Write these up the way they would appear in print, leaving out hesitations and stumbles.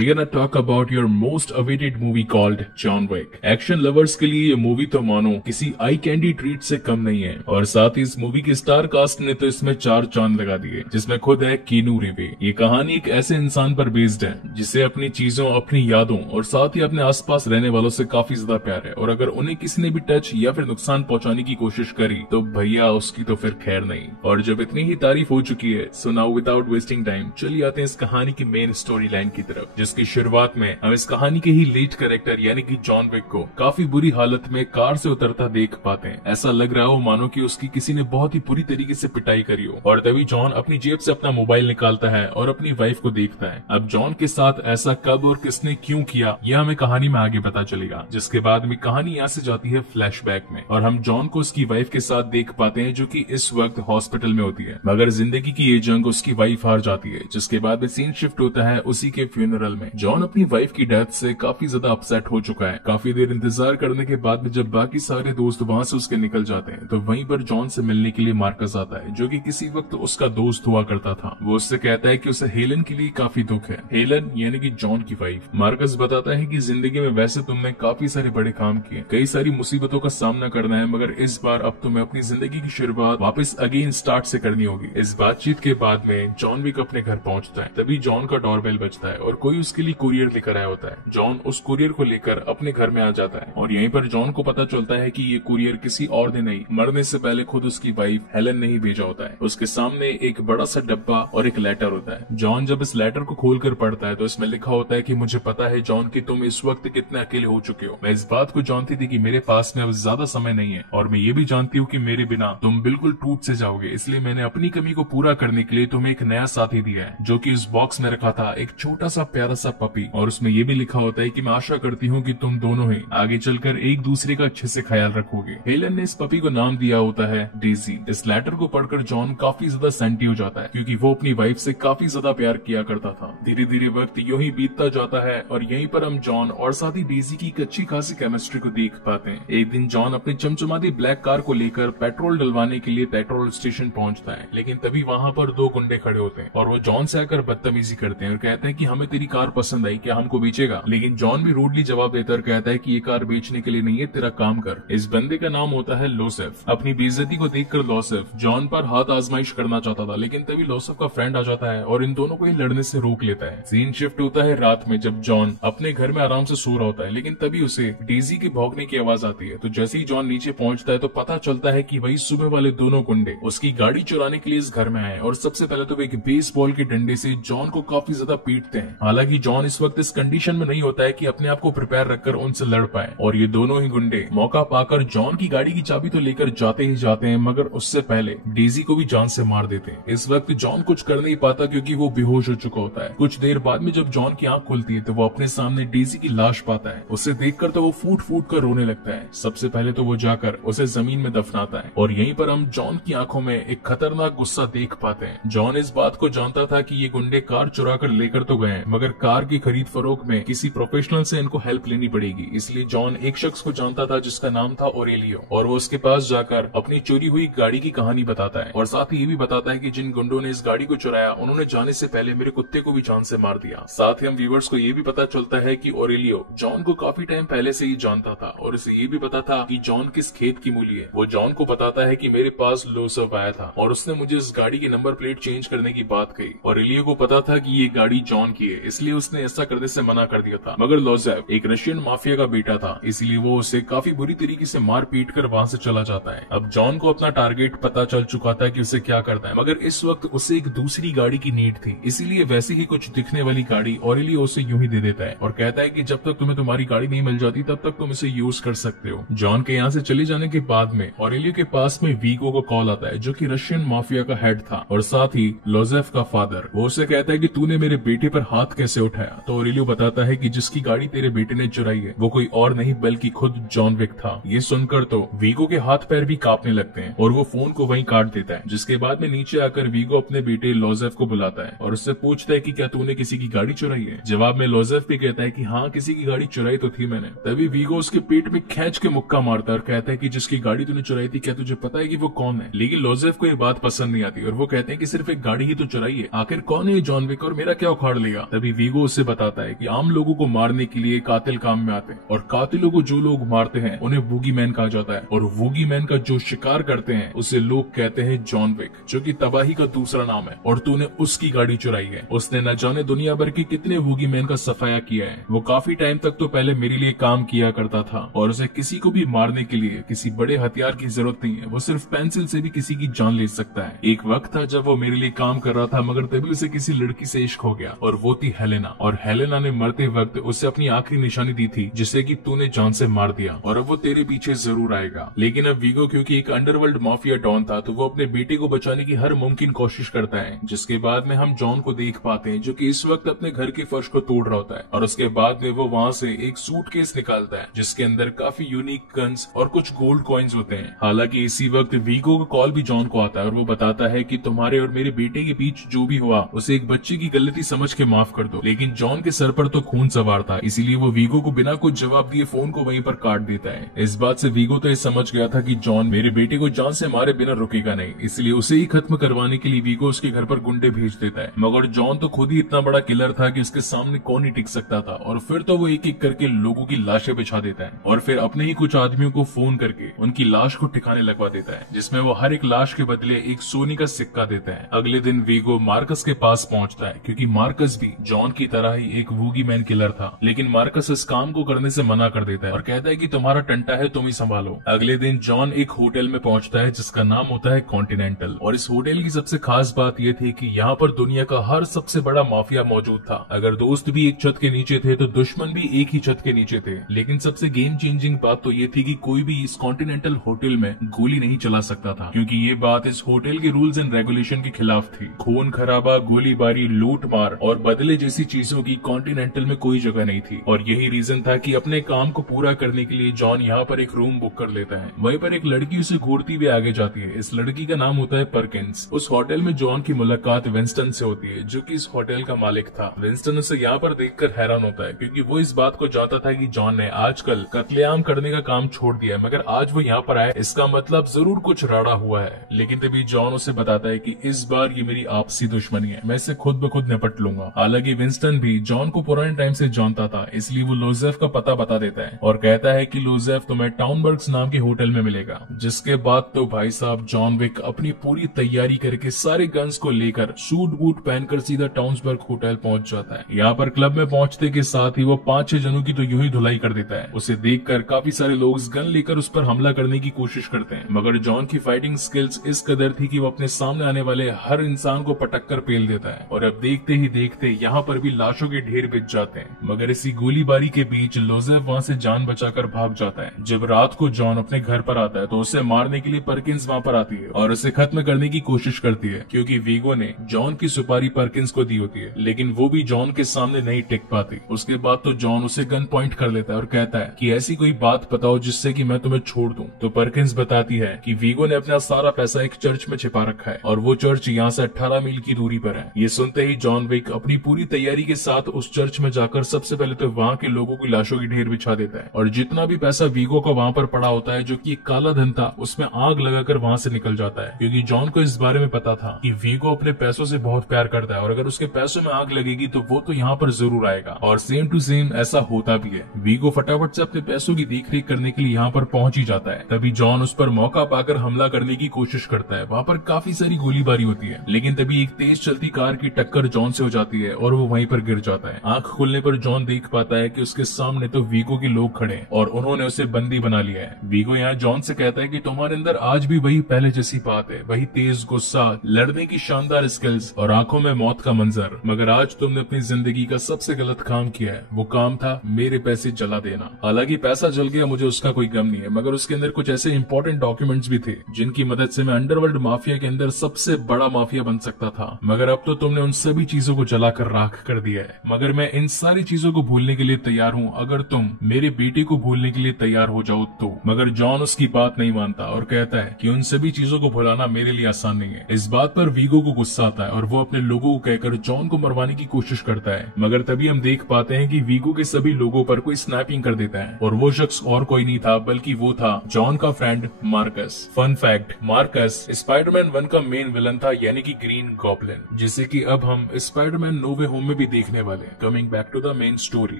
We gonna talk about your most awaited movie called John Wick. Action lovers के लिए ये movie तो मानो किसी आई कैंडी ट्रीट से कम नहीं है। और साथ ही इस मूवी की स्टार कास्ट ने तो इसमें 4 चांद लगा दिए, जिसमें खुद है कीनू रिवे। ये कहानी एक ऐसे इंसान पर बेस्ड है जिसे अपनी चीजों, अपनी यादों और साथ ही अपने आसपास रहने वालों से काफी ज्यादा प्यार है। और अगर उन्हें किसी ने भी टच या फिर नुकसान पहुंचाने की कोशिश करी तो भैया उसकी तो फिर खैर नहीं। और जब इतनी ही तारीफ हो चुकी है, so now without wasting time चलिए आते हैं इस कहानी की मेन स्टोरी लाइन की तरफ, जिसकी शुरुआत में हम इस कहानी के ही लीड कैरेक्टर यानी कि जॉन विक को काफी बुरी हालत में कार से उतरता देख पाते हैं। ऐसा लग रहा हो मानो कि उसकी किसी ने बहुत ही बुरी तरीके से पिटाई करी हो। और तभी जॉन अपनी जेब से अपना मोबाइल निकालता है और अपनी वाइफ को देखता है। अब जॉन के साथ ऐसा कब और किसने क्यों किया यह हमें कहानी में आगे पता चलेगा, जिसके बाद में कहानी यहाँ से जाती है फ्लैशबैक में और हम जॉन को उसकी वाइफ के साथ देख पाते हैं जो कि इस वक्त हॉस्पिटल में होती है। मगर जिंदगी की ये जंग उसकी वाइफ हार जाती है, जिसके बाद में सीन शिफ्ट होता है उसी के फ्यूनरल में। जॉन अपनी वाइफ की डेथ से काफी ज्यादा अपसेट हो चुका है। काफी देर इंतजार करने के बाद में जब बाकी सारे दोस्त वहाँ से उसके निकल जाते हैं तो वहीं पर जॉन से मिलने के लिए मार्कस आता है, जो कि किसी वक्त उसका दोस्त हुआ करता था। वो उससे कहता है कि उसे हेलन के लिए काफी दुख है। हेलन यानी कि जॉन की वाइफ। मार्कस बताता है कि जिंदगी में वैसे तुमने काफी सारे बड़े काम किए, कई सारी मुसीबतों का सामना करना है, मगर इस बार अब तुम्हें अपनी जिंदगी की शुरुआत वापस अगेन स्टार्ट से करनी होगी। इस बातचीत के बाद में जॉन विक अपने घर पहुंचता है। तभी जॉन का डोरबेल बजता है और कोई उसके लिए कुरियर लेकर आया होता है। जॉन उस कुरियर को लेकर अपने घर में आ जाता है और यहीं पर जॉन को पता चलता है कि ये कुरियर किसी और ने नहीं, मरने से पहले खुद उसकी वाइफ हेलन ने ही भेजा होता है। उसके सामने एक बड़ा सा डब्बा और एक लेटर होता है। जॉन जब इस लेटर को खोलकर पढ़ता है तो इसमें लिखा होता है कि मुझे पता है जॉन कि तुम इस वक्त कितने अकेले हो चुके हो। मैं इस बात को जानती थी कि मेरे पास में अब ज्यादा समय नहीं है और मैं ये भी जानती हूँ कि मेरे बिना तुम बिल्कुल टूट से जाओगे, इसलिए मैंने अपनी कमी को पूरा करने के लिए तुम्हें एक नया साथी दिया है, जो कि इस बॉक्स में रखा था एक छोटा सा प्यारा सा पपी। और उसमें ये भी लिखा होता है कि मैं आशा करती हूँ कि तुम दोनों ही आगे चलकर एक दूसरे का अच्छे से ख्याल रखोगे। हेलन ने इस पपी को नाम दिया होता है डेजी। इस लेटर को पढ़कर जॉन काफी ज्यादा सेंटी हो जाता है, क्योंकि वो अपनी वाइफ से काफी ज्यादा प्यार किया करता था। धीरे धीरे वक्त यूं ही बीतता जाता है और यहीं पर हम जॉन और साथ ही डेजी की एक अच्छी खासी केमिस्ट्री को देख पाते हैं। एक दिन जॉन अपनी चमचमाती ब्लैक कार को लेकर पेट्रोल डलवाने के लिए पेट्रोल स्टेशन पहुंचता है, लेकिन तभी वहां पर 2 गुंडे खड़े होते हैं और वो जॉन से आकर बदतमीजी करते हैं और कहते हैं कि हमें तेरी कार पसंद आई, क्या हमको बेचेगा? लेकिन जॉन भी रूडली जवाब देता है, कहता है कि ये कार बेचने के लिए नहीं है, तेरा काम कर। इस बंदे का नाम होता है लोसेफ। अपनी बेइज्जती को देखकर लोसेफ जॉन पर हाथ आजमाइश करना चाहता था, लेकिन तभी लोसेफ का फ्रेंड आ जाता है और इन दोनों को ही लड़ने से रोक लेता है। सीन शिफ्ट होता है रात में, जब जॉन अपने घर में आराम से सो रहा होता है, लेकिन तभी उसे डेजी के भौंकने की आवाज आती है। तो जैसे ही जॉन नीचे पहुंचता है तो पता चलता है कि वही सुबह वाले दोनों गुंडे उसकी गाड़ी चुराने के लिए इस घर में आए और सबसे पहले तो वे एक बेसबॉल के डंडे से जॉन को काफी ज्यादा पीटते हैं। हालांकि जॉन इस वक्त इस कंडीशन में नहीं होता है कि अपने आप को प्रिपेयर रखकर उनसे लड़ पाए और ये दोनों ही गुंडे मौका पाकर जॉन की गाड़ी की चाबी तो लेकर जाते ही जाते हैं, मगर उससे पहले डेजी को भी जान से मार देते हैं। इस वक्त जॉन कुछ कर नहीं पाता क्योंकि वो बेहोश हो चुका होता है। कुछ देर बाद में जब जॉन की आंख खुलती है तो वो अपने सामने डेजी की लाश पाता है। उसे देखकर तो वो फूट फूट कर रोने लगता है। सबसे पहले तो वो जाकर उसे जमीन में दफनाता है और यहीं पर हम जॉन की आंखों में एक खतरनाक गुस्सा देख पाते हैं। जॉन इस बात को जानता था कि ये गुंडे कार चुरा कर लेकर तो गए, मगर कार की खरीद फरोख्त में किसी प्रोफेशनल से इनको हेल्प लेनी पड़ेगी। इसलिए जॉन एक शख्स को जानता था जिसका नाम था ओरेलियो, और वो उसके पास जाकर अपनी चोरी हुई गाड़ी की कहानी बताता है और साथ ही ये भी बताता है कि जिन गुंडों ने इस गाड़ी को चुराया उन्होंने जाने से पहले मेरे कुत्ते को भी जान से मार दिया। साथ ही हम व्यूअर्स को ये भी पता चलता है कि ओरेलियो जॉन को काफी टाइम पहले से ही जानता था और उसे ये भी पता था कि जॉन किस खेत की मूली है। वो जॉन को बताता है कि मेरे पास लोसेफ आया था और उसने मुझे इस गाड़ी की नंबर प्लेट चेंज करने की बात कही। ओरेलियो को पता था कि ये गाड़ी जॉन की है, इसलिए उसने ऐसा करने से मना कर दिया था। मगर लोसेफ एक रशियन माफिया का बेटा था, इसलिए वो उसे काफी बुरी तरीके से मार पीट कर वहाँ से चला जाता है। अब जॉन को अपना टारगेट पता चल चुका था कि उसे क्या करना है, मगर इस वक्त उसे एक दूसरी गाड़ी की नीड थी, इसीलिए वैसे ही कुछ दिखने वाली गाड़ी ओरेलियो उसे यूं ही दे देता है और कहता है कि जब तक तुम्हें तुम्हारी गाड़ी नहीं मिल जाती तब तक तुम इसे यूज कर सकते हो। जॉन के यहाँ से चले जाने के बाद में ओरेलियो के पास में वीगो का कॉल आता है, जो कि रशियन माफिया का हेड था और साथ ही लोसेफ का फादर। वो उसे कहता है कि तूने मेरे बेटे पर हाथ कैसे उठाया? तो ओरेलियो बताता है कि जिसकी गाड़ी तेरे बेटे ने चुराई है वो कोई और नहीं बल्कि खुद जॉन विक था। ये सुनकर तो वीगो के हाथ पैर भी कांपने लगते हैं और वो फोन को वहीं काट देता है, जिसके बाद में नीचे आकर वीगो अपने बेटे लोसेफ को बुलाता है और उससे पूछता है कि क्या तूने किसी की गाड़ी चुराई है? जवाब में लोसेफ भी कहता है कि हाँ, किसी की गाड़ी चुराई तो थी मैंने। तभी वीगो उसके पेट में खींच के मुक्का मारता है और कहता है कि जिसकी गाड़ी तूने चुराई थी क्या तुझे पता है कि वो कौन है? लेकिन लोसेफ को ये बात पसंद नहीं आती और वो कहते हैं कि सिर्फ एक गाड़ी ही तो चुराई है, आखिर कौन है जॉन विक और मेरा क्या उखाड़ लेगा? तभी वीगो उसे बताता है कि आम लोगों को मारने के लिए कातिल काम में आते हैं और कातिलों को जो लोग मारते हैं उन्हें वूगी मैन कहा जाता है और वूगी मैन का जो शिकार करते हैं उसे लोग कहते हैं जॉन विक, जो कि तबाही का दूसरा नाम है। और तूने उसकी गाड़ी चुराई है। उसने न जाने दुनिया भर के कितने वूगी मैन का सफाया किया है। वो काफी टाइम तक तो पहले मेरे लिए काम किया करता था और उसे किसी को भी मारने के लिए किसी बड़े हथियार की जरूरत नहीं है। वो सिर्फ पेंसिल से भी किसी की जान ले सकता है। एक वक्त था जब वो मेरे लिए काम कर रहा था, मगर तभी उसे किसी लड़की से इश्क हो गया और वो थी हेलेना। और हेलेना ने मरते वक्त उसे अपनी आखिरी निशानी दी थी, जिसे कि तूने जान से मार दिया और अब वो तेरे पीछे जरूर आएगा। लेकिन अब वीगो क्योंकि एक अंडरवर्ल्ड माफिया डॉन था, तो वो अपने बेटे को बचाने की हर मुमकिन कोशिश करता है। जिसके बाद में हम जॉन को देख पाते हैं जो कि इस वक्त अपने घर के फर्श को तोड़ रहा होता है और उसके बाद में वो वहाँ से एक सूटकेस निकालता है जिसके अंदर काफी यूनिक गन्स और कुछ गोल्ड कॉइन्स होते हैं। हालांकि इसी वक्त वीगो का कॉल भी जॉन को आता है और वो बताता है कि तुम्हारे और मेरे बेटे के बीच जो भी हुआ उसे एक बच्चे की गलती समझ के माफ कर दो। लेकिन जॉन के सर पर तो खून सवार था, इसीलिए वो वीगो को बिना कुछ जवाब दिए फोन को वहीं पर काट देता है। इस बात से वीगो तो ये समझ गया था कि जॉन मेरे बेटे को जान से मारे बिना रुकेगा नहीं, इसलिए उसे ही खत्म करवाने के लिए वीगो उसके घर पर गुंडे भेज देता है। मगर जॉन तो खुद ही इतना बड़ा किलर था कि उसके सामने कौन ही टिक सकता था और फिर तो वो एक एक करके लोगों की लाशें बिछा देता है और फिर अपने ही कुछ आदमियों को फोन करके उनकी लाश को ठिकाने लगवा देता है, जिसमें वो हर एक लाश के बदले एक सोने का सिक्का देता है। अगले दिन वीगो मार्कस के पास पहुंचता है क्योंकि मार्कस भी जॉन की तरह ही एक वूगी मैन किलर था। लेकिन मार्कस इस काम को करने से मना कर देता है और कहता है कि तुम्हारा टंटा है, तुम ही संभालो। अगले दिन जॉन एक होटल में पहुंचता है जिसका नाम होता है कॉन्टिनेंटल और इस होटल की सबसे खास बात यह थी कि यहाँ पर दुनिया का हर सबसे बड़ा माफिया मौजूद था। अगर दोस्त भी एक छत के नीचे थे तो दुश्मन भी एक ही छत के नीचे थे। लेकिन सबसे गेम चेंजिंग बात तो ये थी कि कोई भी इस कॉन्टिनेंटल होटल में गोली नहीं चला सकता था, क्योंकि ये बात इस होटल के रूल्स एंड रेगुलेशन के खिलाफ थी। खून खराबा, गोलीबारी, लूट मार और बदले जैसी चीजों की कॉन्टिनेंटल में कोई जगह नहीं थी और यही रीजन था कि अपने काम को पूरा करने के लिए जॉन यहाँ पर एक रूम बुक कर लेता है। वहीं पर एक लड़की उसे घूरती हुई आगे जाती है। इस लड़की का नाम होता है परकिंस। उस होटल में जॉन की मुलाकात विंस्टन से होती है जो कि इस होटल का मालिक था। विंस्टन उसे यहाँ पर देखकर हैरान होता है क्योंकि वो इस बात को जानता था कि जॉन ने आजकल कत्लेआम करने का काम छोड़ दिया है, मगर आज वो यहाँ पर आया इसका मतलब जरूर कुछ राड़ा हुआ है। लेकिन तभी जॉन उसे बताता है कि इस बार ये मेरी आपसी दुश्मनी है, मैं इसे खुद ब खुद निपट लूंगा। हालांकि विंस्टन भी जॉन को पुराने टाइम से जानता था, इसलिए वो लोजेफ का पता बता देता है और कहता है कि लोजेफ तुम्हें टाउनबर्ग्स नाम के होटल में मिलेगा। जिसके बाद तो भाई साहब जॉन विक अपनी पूरी तैयारी करके सारे गन्स को लेकर सूट बूट पहनकर सीधा टाउन्सबर्ग होटल पहुंच जाता है। यहाँ पर क्लब में पहुंचते के साथ ही वो 5-6 जनों की तो यूं ही धुलाई कर देता है। उसे देखकर काफी सारे लोग गन लेकर उस पर हमला करने की कोशिश करते हैं, मगर जॉन की फाइटिंग स्किल्स इस कदर थी कि वो अपने सामने आने वाले हर इंसान को पटक कर पेल देता है और अब देखते ही देखते यहाँ पर भी लाशों के ढेर बिछ जाते हैं। मगर इसी गोलीबारी के बीच लोजेफ वहाँ से जान बचाकर भाग जाता है। जब रात को जॉन अपने घर पर आता है तो उसे मारने के लिए परकिंस वहाँ पर आती है और उसे खत्म करने की कोशिश करती है, क्योंकि वीगो ने जॉन की सुपारी परकिंस को दी होती है, लेकिन वो भी जॉन के सामने नहीं टिक पाती। उसके बाद तो जॉन उसे गन पॉइंट कर लेता है और कहता है कि ऐसी कोई बात बताओ जिससे कि मैं तुम्हें छोड़ दूं। तो परकिंस बताती है कि वीगो ने अपना सारा पैसा एक चर्च में छिपा रखा है और वो चर्च यहाँ से 18 मील की दूरी पर है। ये सुनते ही जॉन विक अपनी पूरी तैयारी के साथ उस चर्च में जाकर सबसे पहले तो वहाँ के लोगों की लाशों की ढेर बिछा देता है और जितना भी पैसा वीगो का वहाँ पर पड़ा होता है जो कि काला धन था, उसमें आग लगाकर वहाँ से निकल जाता है, क्योंकि जॉन को इस बारे में पता था कि वीगो अपने पैसों से बहुत प्यार करता है और अगर उसके पैसों में आग लगेगी तो वो तो यहाँ पर जरूर आएगा। और सेम टू सेम ऐसा होता भी है। वीगो फटाफट से अपने पैसों की देखरेख करने के लिए यहाँ पर पहुंच ही जाता है। तभी जॉन उस पर मौका पाकर हमला करने की कोशिश करता है। वहाँ पर काफी सारी गोलीबारी होती है, लेकिन तभी एक तेज चलती कार की टक्कर जॉन से हो जाती है और वो वहीं पर गिर जाता है। आंख खुलने पर जॉन देख पाता है कि उसके सामने तो वीगो के लोग खड़े हैं और उन्होंने उसे बंदी बना लिया है। वीगो यहाँ जॉन से कहता है कि तुम्हारे अंदर आज भी वही पहले जैसी बात है, वही तेज गुस्सा, लड़ने की शानदार स्किल्स और आंखों में मौत का मंजर, मगर आज तुमने अपनी जिंदगी का सबसे गलत काम किया है। वो काम था मेरे पैसे जला देना। हालांकि पैसा जल गया, मुझे उसका कोई गम नहीं है, मगर उसके अंदर कुछ ऐसे इंपॉर्टेंट डॉक्यूमेंट्स भी थे जिनकी मदद से मैं अंडरवर्ल्ड माफिया के अंदर सबसे बड़ा माफिया बन सकता था। मगर अब तो तुमने उन सभी चीजों को जलाकर राख कर दिया है। मगर मैं इन सारी चीजों को भूलने के लिए तैयार हूँ अगर तुम मेरे बेटे को भूलने के लिए तैयार हो जाओ तो। मगर जॉन उसकी बात नहीं मानता और कहता है कि उन सभी चीजों को भुलाना मेरे लिए आसान नहीं है। इस बात पर वीगो को गुस्सा आता है और वो अपने लोगों को कहकर जॉन को मरवाने की कोशिश करता है, मगर तभी हम देख पाते हैं कि वीगो के सभी लोगों पर कोई स्नैपिंग कर देता है और वो शख्स और कोई नहीं था बल्कि वो था जॉन का friend Marcus. Fun fact, Marcus Spiderman 1 का मेन विलन था, यानी कि ग्रीन गॉब्लिन, जिसे कि अब हम स्पाइडरमैन नो वे होम में भी भी देखने वाले। Coming back to the main story,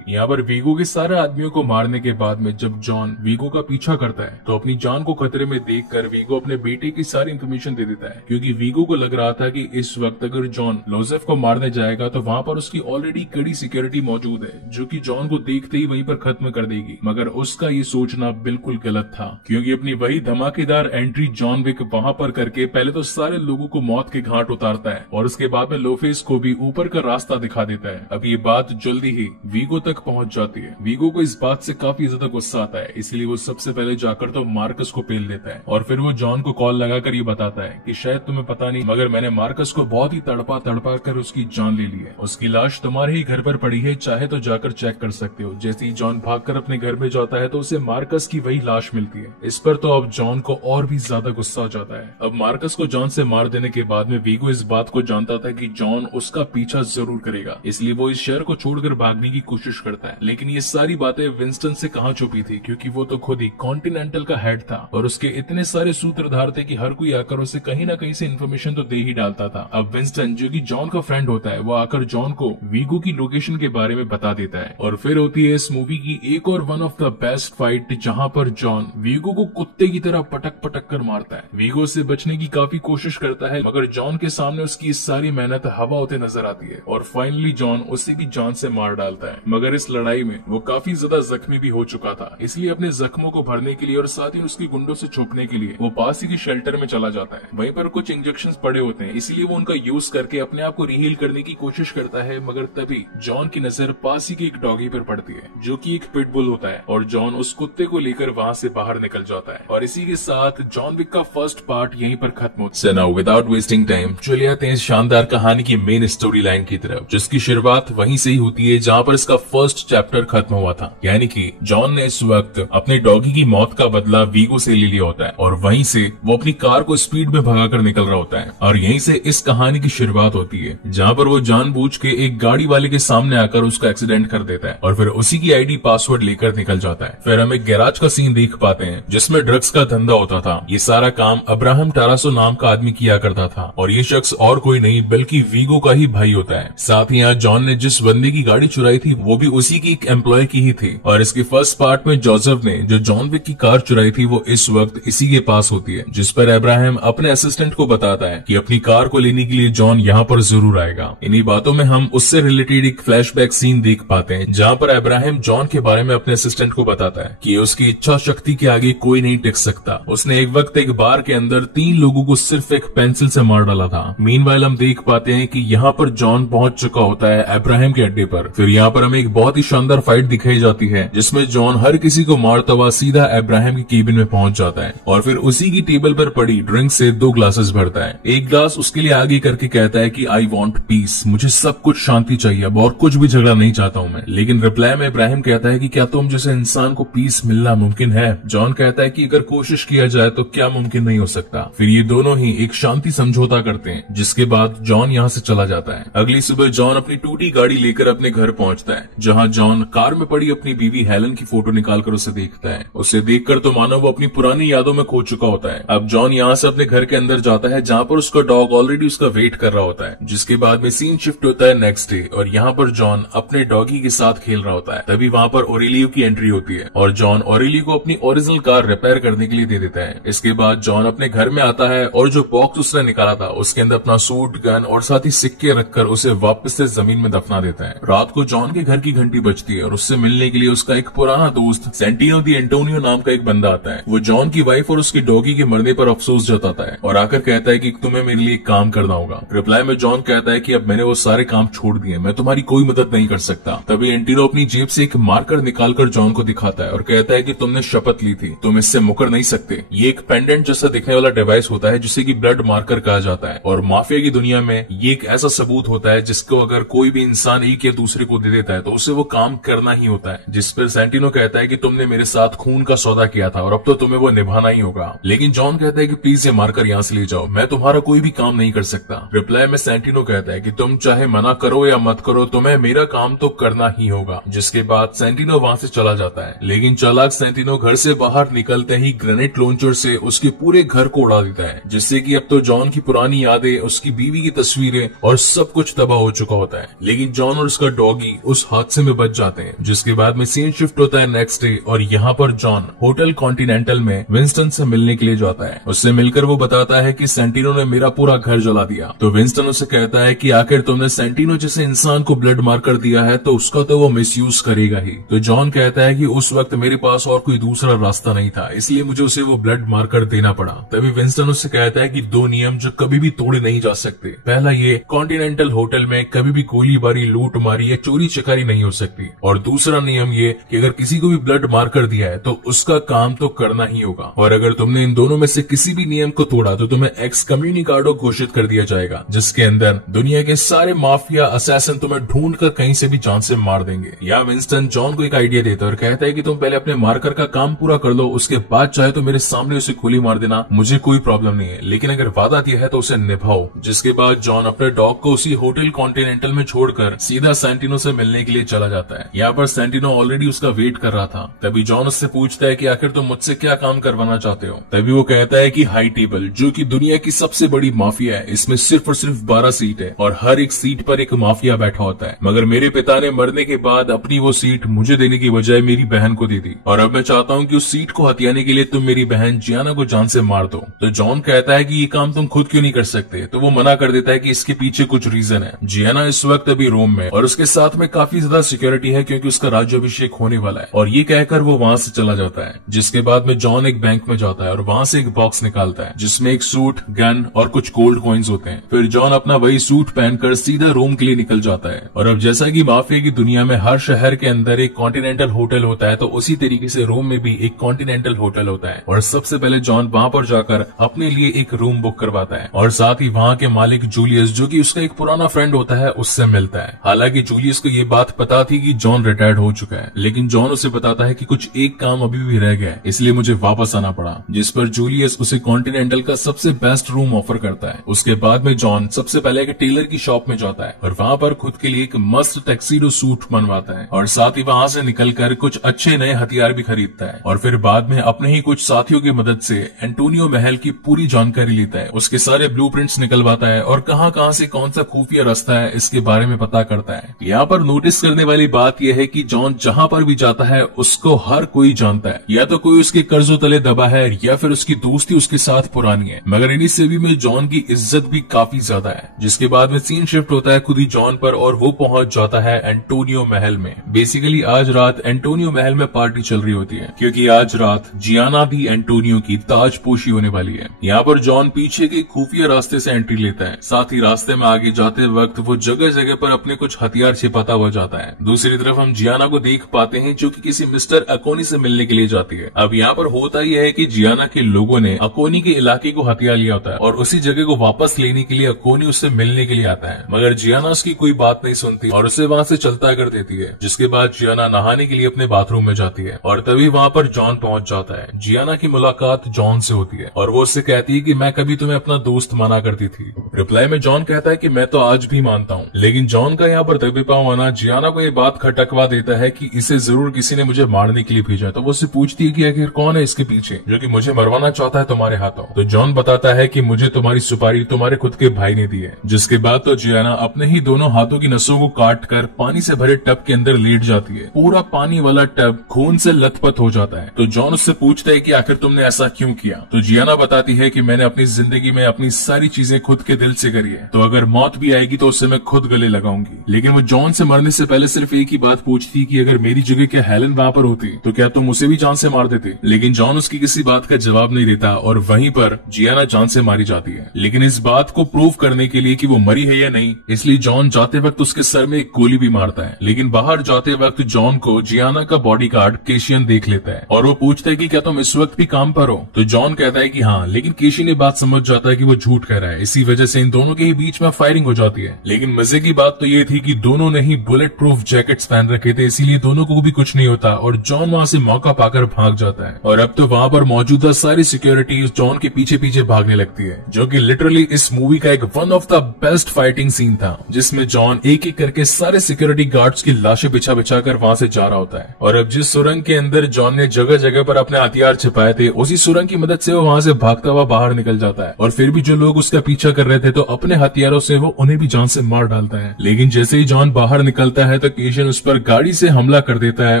यहाँ पर वीगो के सारे आदमियों को मारने के बाद में जब जॉन वीगो का पीछा करता है तो अपनी जान को खतरे में देखकर वीगो अपने बेटे की सारी इन्फॉर्मेशन दे देता है, क्योंकि वीगो को लग रहा था कि इस वक्त अगर जॉन लोजेफ को मारने जाएगा तो वहाँ पर उसकी ऑलरेडी कड़ी सिक्योरिटी मौजूद है जो कि जॉन को देखते ही वहीं पर खत्म कर देगी। मगर उसका ये सोचना बिल्कुल गलत था, क्योंकि अपनी वही धमाकेदार एंट्री जॉन विक वहाँ पर करके पहले तो सारे लोगों को मौत के घाट उतारता है और उसके बाद में लोफेस को भी ऊपर का रास्ता दिखा देता है। अब ये बात जल्दी ही वीगो तक पहुंच जाती है। वीगो को इस बात से काफी ज्यादा गुस्सा आता है, इसलिए वो सबसे पहले जाकर तो मार्कस को पेल देता है और फिर वो जॉन को कॉल लगाकर ये बताता है कि शायद तुम्हें पता नहीं मगर मैंने मार्कस को बहुत ही तड़पा तड़पा कर उसकी जान ले ली है। उसकी लाश तुम्हारे ही घर पर पड़ी है, चाहे तो जाकर चेक कर सकते हो। जैसे ही जॉन भागकर अपने घर में जाता है तो उसे मार्कस की वही लाश मिलती है। इस पर तो अब जॉन को और भी ज्यादा गुस्सा हो जाता है। अब मार्कस को जॉन से मार देने के बाद में वीगो इस बात को जानता था कि जॉन उसका पीछा जरूर करेगा, इसलिए वो इस शहर को छोड़कर भागने की कोशिश करता है। लेकिन ये सारी बातें विंस्टन से कहाँ छुपी थी, क्योंकि वो तो खुद ही कॉन्टिनेंटल का हेड था और उसके इतने सारे सूत्रधार थे कि हर कोई आकर उसे कहीं ना कहीं से इन्फॉर्मेशन तो दे ही डालता था। अब विंस्टन जो कि जॉन का फ्रेंड होता है वो आकर जॉन को वीगो की लोकेशन के बारे में बता देता है और फिर होती है इस मूवी की एक और one of the best fight, जहाँ पर जॉन वीगो को कुत्ते की तरह पटक पटक कर मारता है। वीगो से बचने की काफी कोशिश करता है मगर जॉन के सामने उसकी सारी मेहनत हवा होते नजर आती है और फाइनली जॉन उसे भी जान से मार डालता है। मगर इस लड़ाई में वो काफी ज्यादा जख्मी भी हो चुका था, इसलिए अपने जख्मों को भरने के लिए और साथ ही उसकी गुंडों से छुपने के लिए वो पास ही के शेल्टर में चला जाता है। वहीं पर कुछ इंजेक्शंस पड़े होते हैं, इसलिए वो उनका यूज करके अपने आप को रिहील करने की कोशिश करता है। मगर तभी जॉन की नजर पास ही के एक डॉगी पर पड़ती है जो कि एक पिटबुल होता है और जॉन उस कुत्ते को लेकर वहाँ से बाहर निकल जाता है। और इसी के साथ जॉन विक का फर्स्ट पार्ट यहीं पर खत्म होता है। नाउ विदाउट वेस्टिंग टाइम चलिए आते हैं इस शानदार कहानी की मेन स्टोरी लाइन की तरफ, जिसकी शुरुआत वहीं से ही होती है जहाँ पर इसका फर्स्ट चैप्टर खत्म हुआ था। यानी कि जॉन ने इस वक्त अपने डॉगी की मौत का बदला वीगो से ले लिया होता है और वहीं से वो अपनी कार को स्पीड में भगाकर निकल रहा होता है और यहीं से इस कहानी की शुरुआत होती है, जहाँ पर वो जानबूझ के एक गाड़ी वाले के सामने आकर उसका एक्सीडेंट कर देता है और फिर उसी की आईडी पासवर्ड लेकर निकल जाता है। फिर हम एक गैराज का सीन देख पाते हैं जिसमें ड्रग्स का धंधा होता था। ये सारा काम अब्राहम टारासो नाम का आदमी किया करता था और ये शख्स और कोई नहीं बल्कि वीगो का ही भाई होता है। साथ ही यहाँ जॉन ने जिस बंदे की गाड़ी चुराई थी वो भी उसी की एक एम्प्लॉय की ही थी और इसके फर्स्ट पार्ट में जोसेफ ने जो जॉन विक की कार चुराई थी वो इस वक्त इसी के पास होती है, जिस पर अब्राहम अपने असिस्टेंट को बताता है कि अपनी कार को लेने के लिए जॉन यहाँ पर जरूर आएगा। इन्हीं बातों में हम उससे रिलेटेड एक फ्लैशबैक सीन देख पाते हैं जहाँ पर अब्राहम जॉन के बारे में अपने असिस्टेंट को बताता है कि उसकी इच्छा शक्ति के आगे कोई नहीं टिक सकता। उसने एक वक्त एक बार के अंदर 3 लोगों को सिर्फ एक पेंसिल से मार डाला था। मीनवाइल हम देख पाते हैं कि यहाँ पर जॉन पहुंच चुका होता है अब्राहम के अड्डे पर। फिर यहाँ पर हमें एक बहुत ही शानदार फाइट दिखाई जाती है जिसमें जॉन हर किसी को मारता हुआ सीधा अब्राहम के केबिन में पहुंच जाता है और फिर उसी की टेबल पर पड़ी ड्रिंक से 2 ग्लासेस भरता है। एक ग्लास उसके लिए आगे करके कहता है कि आई वॉन्ट पीस, मुझे सब कुछ शांति चाहिए, अब और कुछ भी झगड़ा नहीं चाहता हूँ मैं। लेकिन रिप्लाई में इब्राहिम कहता है कि क्या तुम जैसे इंसान को पीस मिलना मुमकिन है? जॉन कहता है कि अगर कोशिश किया जाए तो क्या मुमकिन नहीं हो सकता। फिर ये दोनों ही एक शांति समझौता करते हैं, जिसके बाद जॉन यहाँ से चला जाता है। अगली सुबह जॉन अपनी टूटी गाड़ी लेकर अपने घर पहुंचता है, जहाँ जॉन कार में पड़ी अपनी बीवी हेलन की फोटो निकालकर उसे देखता है। उसे देखकर तो मानो वो अपनी पुरानी यादों में खो चुका होता है। अब जॉन यहाँ से अपने घर के अंदर जाता है जहाँ पर उसका डॉग ऑलरेडी उसका वेट कर रहा होता है, जिसके बाद में सीन शिफ्ट होता है नेक्स्ट डे और यहाँ पर जॉन अपने डॉगी के साथ खेल रहा होता है। तभी वहाँ पर ओरेलियो की एंट्री होती है और जॉन ओरेलियो को अपनी ओरिजिनल कार रिपेयर करने के लिए दे देता है। इसके बाद जॉन अपने घर में आता है और जो बॉक्स उसने निकाला था उसके अंदर अपना सूट, गन और साथ ही सिक्के रखकर उसे वापस से जमीन में दफना देता है। रात को जॉन के घर की घंटी बजती है और उससे मिलने के लिए उसका एक पुराना दोस्त सेंटिनो दी एंटोनियो नाम का एक बंदा आता है। वो जॉन की वाइफ और उसकी डॉगी के मरने पर अफसोस जताता है और आकर कहता है कि तुम्हें मेरे लिए काम करना होगा। रिप्लाई में जॉन कहता है कि अब मैंने वो सारे काम छोड़ दिए, मैं तुम्हारी कोई मदद नहीं कर सकता। तभी एंटिनो अपनी जेब से एक मार्कर निकालकर जॉन को दिखाता है और कहता है कि तुमने शपथ ली थी, तुम इससे मुकर नहीं सकते। ये एक पेंडेंट जैसा दिखने वाला डिवाइस होता है जिसे कि ब्लड मार्कर कहा जाता है और माफिया की दुनिया में ये एक ऐसा सबूत होता है जिसको अगर कोई भी इंसान एक या दूसरे को दे देता है तो उसे वो काम करना ही होता है। जिस पर सेंटिनो कहता है कि तुमने मेरे साथ खून का सौदा किया था और अब तो तुम्हें वो निभाना ही होगा। लेकिन जॉन कहता है कि प्लीज ये मार्कर यहाँ से ले जाओ, मैं तुम्हारा कोई भी काम नहीं कर सकता। रिप्लाई में सेंटिनो कहता है कि तुम चाहे मना करो या मत करो, तुम्हें मेरा काम तो करना ही होगा। जिसके बाद सेंटिनो वहाँ से चला जाता है, लेकिन चालाक सेंटिनो घर से बाहर निकलते ही ग्रेनेड लॉन्चर से उसके पूरे घर को उड़ा देता है, जिससे कि अब तो जॉन की पुरानी यादें, उसकी बीवी की तस्वीरें और सब कुछ तबाह हो चुका होता है, लेकिन जॉन और उसका डॉगी उस हादसे में बच जाते हैं। जिसके बाद में सीन शिफ्ट होता है नेक्स्ट डे और यहाँ पर जॉन होटल कॉन्टिनेंटल में विंस्टन से मिलने के लिए जाता है। उससे मिलकर वो बताता है कि सेंटिनो ने मेरा पूरा घर जला दिया। तो विंस्टन उसे कहता है कि आखिर तुमने सेंटिनो जैसे इंसान को ब्लड मार कर दिया है तो उसका तो वो मिसयूज करेगा ही। तो जॉन कहता है कि उस वक्त मेरे पास और कोई दूसरा रास्ता नहीं था, इसलिए मुझे उसे वो ब्लड मारकर देना पड़ा। तभी विंस्टन उससे कहता है कि दो नियम जो कभी भी तोड़े नहीं जा सकते। पहला ये, कॉन्टिनेंटल होटल में कभी भी गोलीबारी, लूट मारी या चोरी चकारी नहीं हो सकती। और दूसरा नियम ये कि अगर किसी को भी ब्लड मार कर दिया है तो उसका काम तो करना ही होगा, और अगर तुमने इन दोनों में से किसी भी नियम को तोड़ा तो तुम्हें एक्स कम्युनिकाडो घोषित कर दिया जाएगा, जिसके अंदर दुनिया के सारे माफिया असैसिन तुम्हें ढूंढ कर कहीं से भी जान से मार देंगे। या विंस्टन जॉन को एक आइडिया देता है और कहता है कि तुम पहले अपने मार्कर का काम पूरा कर लो, उसके बाद चाहे तो मेरे सामने उसे गोली मार देना, मुझे कोई प्रॉब्लम नहीं है, लेकिन अगर वादा दिया है तो उसे निभाओ। जिसके बाद जॉन अपने डॉग को उसी होटल कॉन्टिनेंटल में छोड़कर सीधा सेंटिनो से मिलने के लिए चला जाता है। यहाँ पर सेंटिनो ऑलरेडी उसका वेट कर रहा था। तभी जॉन उससे पूछता है कि आखिर तुम मुझसे क्या काम करवाना चाहते हो। तभी वो कहता है कि हाई टेबल, जो कि दुनिया की सबसे बड़ी माफिया है, इसमें सिर्फ और सिर्फ 12 सीट है और हर एक सीट पर एक माफिया बैठा होता है, मगर मेरे पिता ने मरने के बाद अपनी वो सीट मुझे देने की बजाय मेरी बहन को दे दी, और अब मैं चाहता हूँ कि उस सीट को हथियाने के लिए तुम मेरी बहन जियाना को जान से मार दो। तो जॉन कहता है कि ये काम तुम खुद क्यों नहीं कर सकते। तो वो मना कर देता है कि इसके पीछे कुछ रीजन है। जियाना इस वक्त अभी रोम में और उसके साथ में काफी ज्यादा सिक्योरिटी है क्योंकि उसका राज्याभिषेक होने वाला है, और ये कहकर वो वहां से चला जाता है। जिसके बाद में जॉन एक बैंक में जाता है और वहां से एक बॉक्स निकालता है जिसमें एक सूट, गन और कुछ गोल्ड कॉइन्स होते हैं। फिर जॉन अपना वही सूट पहनकर सीधा रोम के लिए निकल जाता है। और अब जैसा कि माफिया की दुनिया में हर शहर के अंदर एक कॉन्टिनेंटल होटल होता है, तो उसी तरीके से रोम में भी एक कॉन्टिनेंटल होटल होता है। और सबसे पहले जॉन वहां पर जाकर अपने लिए एक रूम बुक करवाता है और साथ ही वहां के मालिक जूलियस, जो कि उसका एक पुराना फ्रेंड होता है, उससे मिलता है। हालांकि जूलियस को ये बात पता थी कि जॉन रिटायर्ड हो चुका है, लेकिन जॉन उसे बताता है कि कुछ एक काम अभी भी रह गया है, इसलिए मुझे वापस आना पड़ा। जिस पर जूलियस उसे कॉन्टिनेंटल का सबसे बेस्ट रूम ऑफर करता है। उसके बाद में जॉन सबसे पहले एक टेलर की शॉप में जाता है और वहां पर खुद के लिए एक मस्त टैक्सीडो सूट बनवाता है, और साथ ही वहां से निकलकर कुछ अच्छे नए हथियार भी खरीदता है। और फिर बाद में अपने ही कुछ साथियों की मदद से एंटोनियो महल की पूरी जानकारी लेता है, उसके सारे ब्लूप्रिंट्स निकलवाता है और कहां से कौन सा खुफिया रास्ता है इसके बारे में पता करता है। यहाँ पर नोटिस करने वाली बात यह है कि जॉन जहां पर भी जाता है उसको हर कोई जानता है, या तो कोई उसके कर्जों तले दबा है या फिर उसकी दोस्ती उसके साथ पुरानी है, मगर इन्हीं सभी में जॉन की इज्जत भी काफी ज्यादा है। जिसके बाद में सीन शिफ्ट होता है खुद ही जॉन पर और वो पहुंच जाता है एंटोनियो महल में। बेसिकली आज रात एंटोनियो महल में पार्टी चल रही होती है क्योंकि आज रात जियाना दी एंटोनियो की ताजपोशी होने वाली है। यहाँ पर जॉन पीछे के खुफिया रास्ते से एंट्री लेता है। साथ ही रास्ते में आगे जाते वक्त वो जगह जगह पर अपने कुछ हथियार छिपाता हुआ जाता है। दूसरी तरफ हम जियाना को देख पाते हैं जो कि किसी मिस्टर अकोनी से मिलने के लिए जाती है। अब यहाँ पर होता यह है कि जियाना के लोगों ने अकोनी के इलाके को हथिया लिया होता है और उसी जगह को वापस लेने के लिए अकोनी उससे मिलने के लिए आता है, मगर जियाना उसकी कोई बात नहीं सुनती और उसे वहाँ से चलता कर देती है। जिसके बाद जियाना नहाने के लिए अपने बाथरूम में जाती है और तभी वहाँ पर जॉन पहुँच जाता है। जियाना की मुलाकात जॉन से होती है और वो उससे कहती है कि मैं कभी तुम्हें अपना दोस्त माना करती थी। रिप्लाई में जॉन कहता है कि मैं तो आज भी मानता हूँ, लेकिन जॉन का यहाँ पर दबे पाँव आना जियाना को ये बात खटकवा देता है कि इसे जरूर किसी ने मुझे मारने के लिए भेजा। तो वो उससे पूछती है कि आखिर कौन है इसके पीछे जो कि मुझे मरवाना चाहता है तुम्हारे हाथों। तो जॉन बताता है कि मुझे तुम्हारी सुपारी तुम्हारे खुद के भाई ने दी है। जिसके बाद तो जियाना अपने ही दोनों हाथों की नसों को काट कर पानी से भरे टब के अंदर लेट जाती है। पूरा पानी वाला टब खून से लथपथ हो जाता है। तो जॉन उससे पूछता है कि आखिर तुमने ऐसा क्यों किया। तो जियाना बताती है कि मैंने अपनी जिंदगी में अपनी सारी चीजें खुद के दिल से करी है, तो अगर मौत भी आएगी तो उससे मैं खुद गले लगाऊंगी। लेकिन वो जॉन से मरने से पहले सिर्फ एक ही बात पूछती कि अगर मेरी जगह क्या हेलन वहां पर होती तो क्या तुम उसे भी जान से मार देते। लेकिन जॉन उसकी किसी बात का जवाब नहीं देता और वहीं पर जियाना जान से मारी जाती है। लेकिन इस बात को प्रूव करने के लिए कि वो मरी है या नहीं, इसलिए जॉन जाते वक्त उसके सर में एक गोली भी मारता है। लेकिन बाहर जाते वक्त जॉन को जियाना का बॉडीगार्ड केशियन देख लेता है और वो पूछता है कि क्या तुम इस वक्त भी काम पर हो। तो जॉन कहता है कि हाँ, लेकिन केशी ने बात समझ जाता है कि वो झूठ कह रहा है। इसी वजह से इन दोनों के ही बीच में फायरिंग हो जाती है। लेकिन मजे की बात तो ये थी कि दोनों ने ही बुलेट प्रूफ जैकेट्स पहन रखे थे, इसीलिए दोनों को भी कुछ नहीं होता और जॉन वहाँ से मौका पाकर भाग जाता है। और अब तो वहाँ पर मौजूदा सारी सिक्योरिटी जॉन के पीछे पीछे भागने लगती है, जो कि लिटरली इस मूवी का एक one of the best fighting scene था, जिसमें जॉन एक एक करके सारे सिक्योरिटी गार्ड्स की लाशें बिछा बिछा कर वहाँ से जा रहा होता है। और अब जिस सुरंग के अंदर जॉन ने जगह जगह पर अपने हथियार छिपाए थे, उसी सुरंग की मदद से वो वहाँ से भागता हुआ बाहर निकल जाता है। और फिर भी जो लोग उसका पीछा कर रहे थे तो अपने हथियारों से वो उन्हें भी जान से मार डालता है। लेकिन जैसे ही जॉन बाहर निकलता है तो केशन उस पर गाड़ी से हमला कर देता है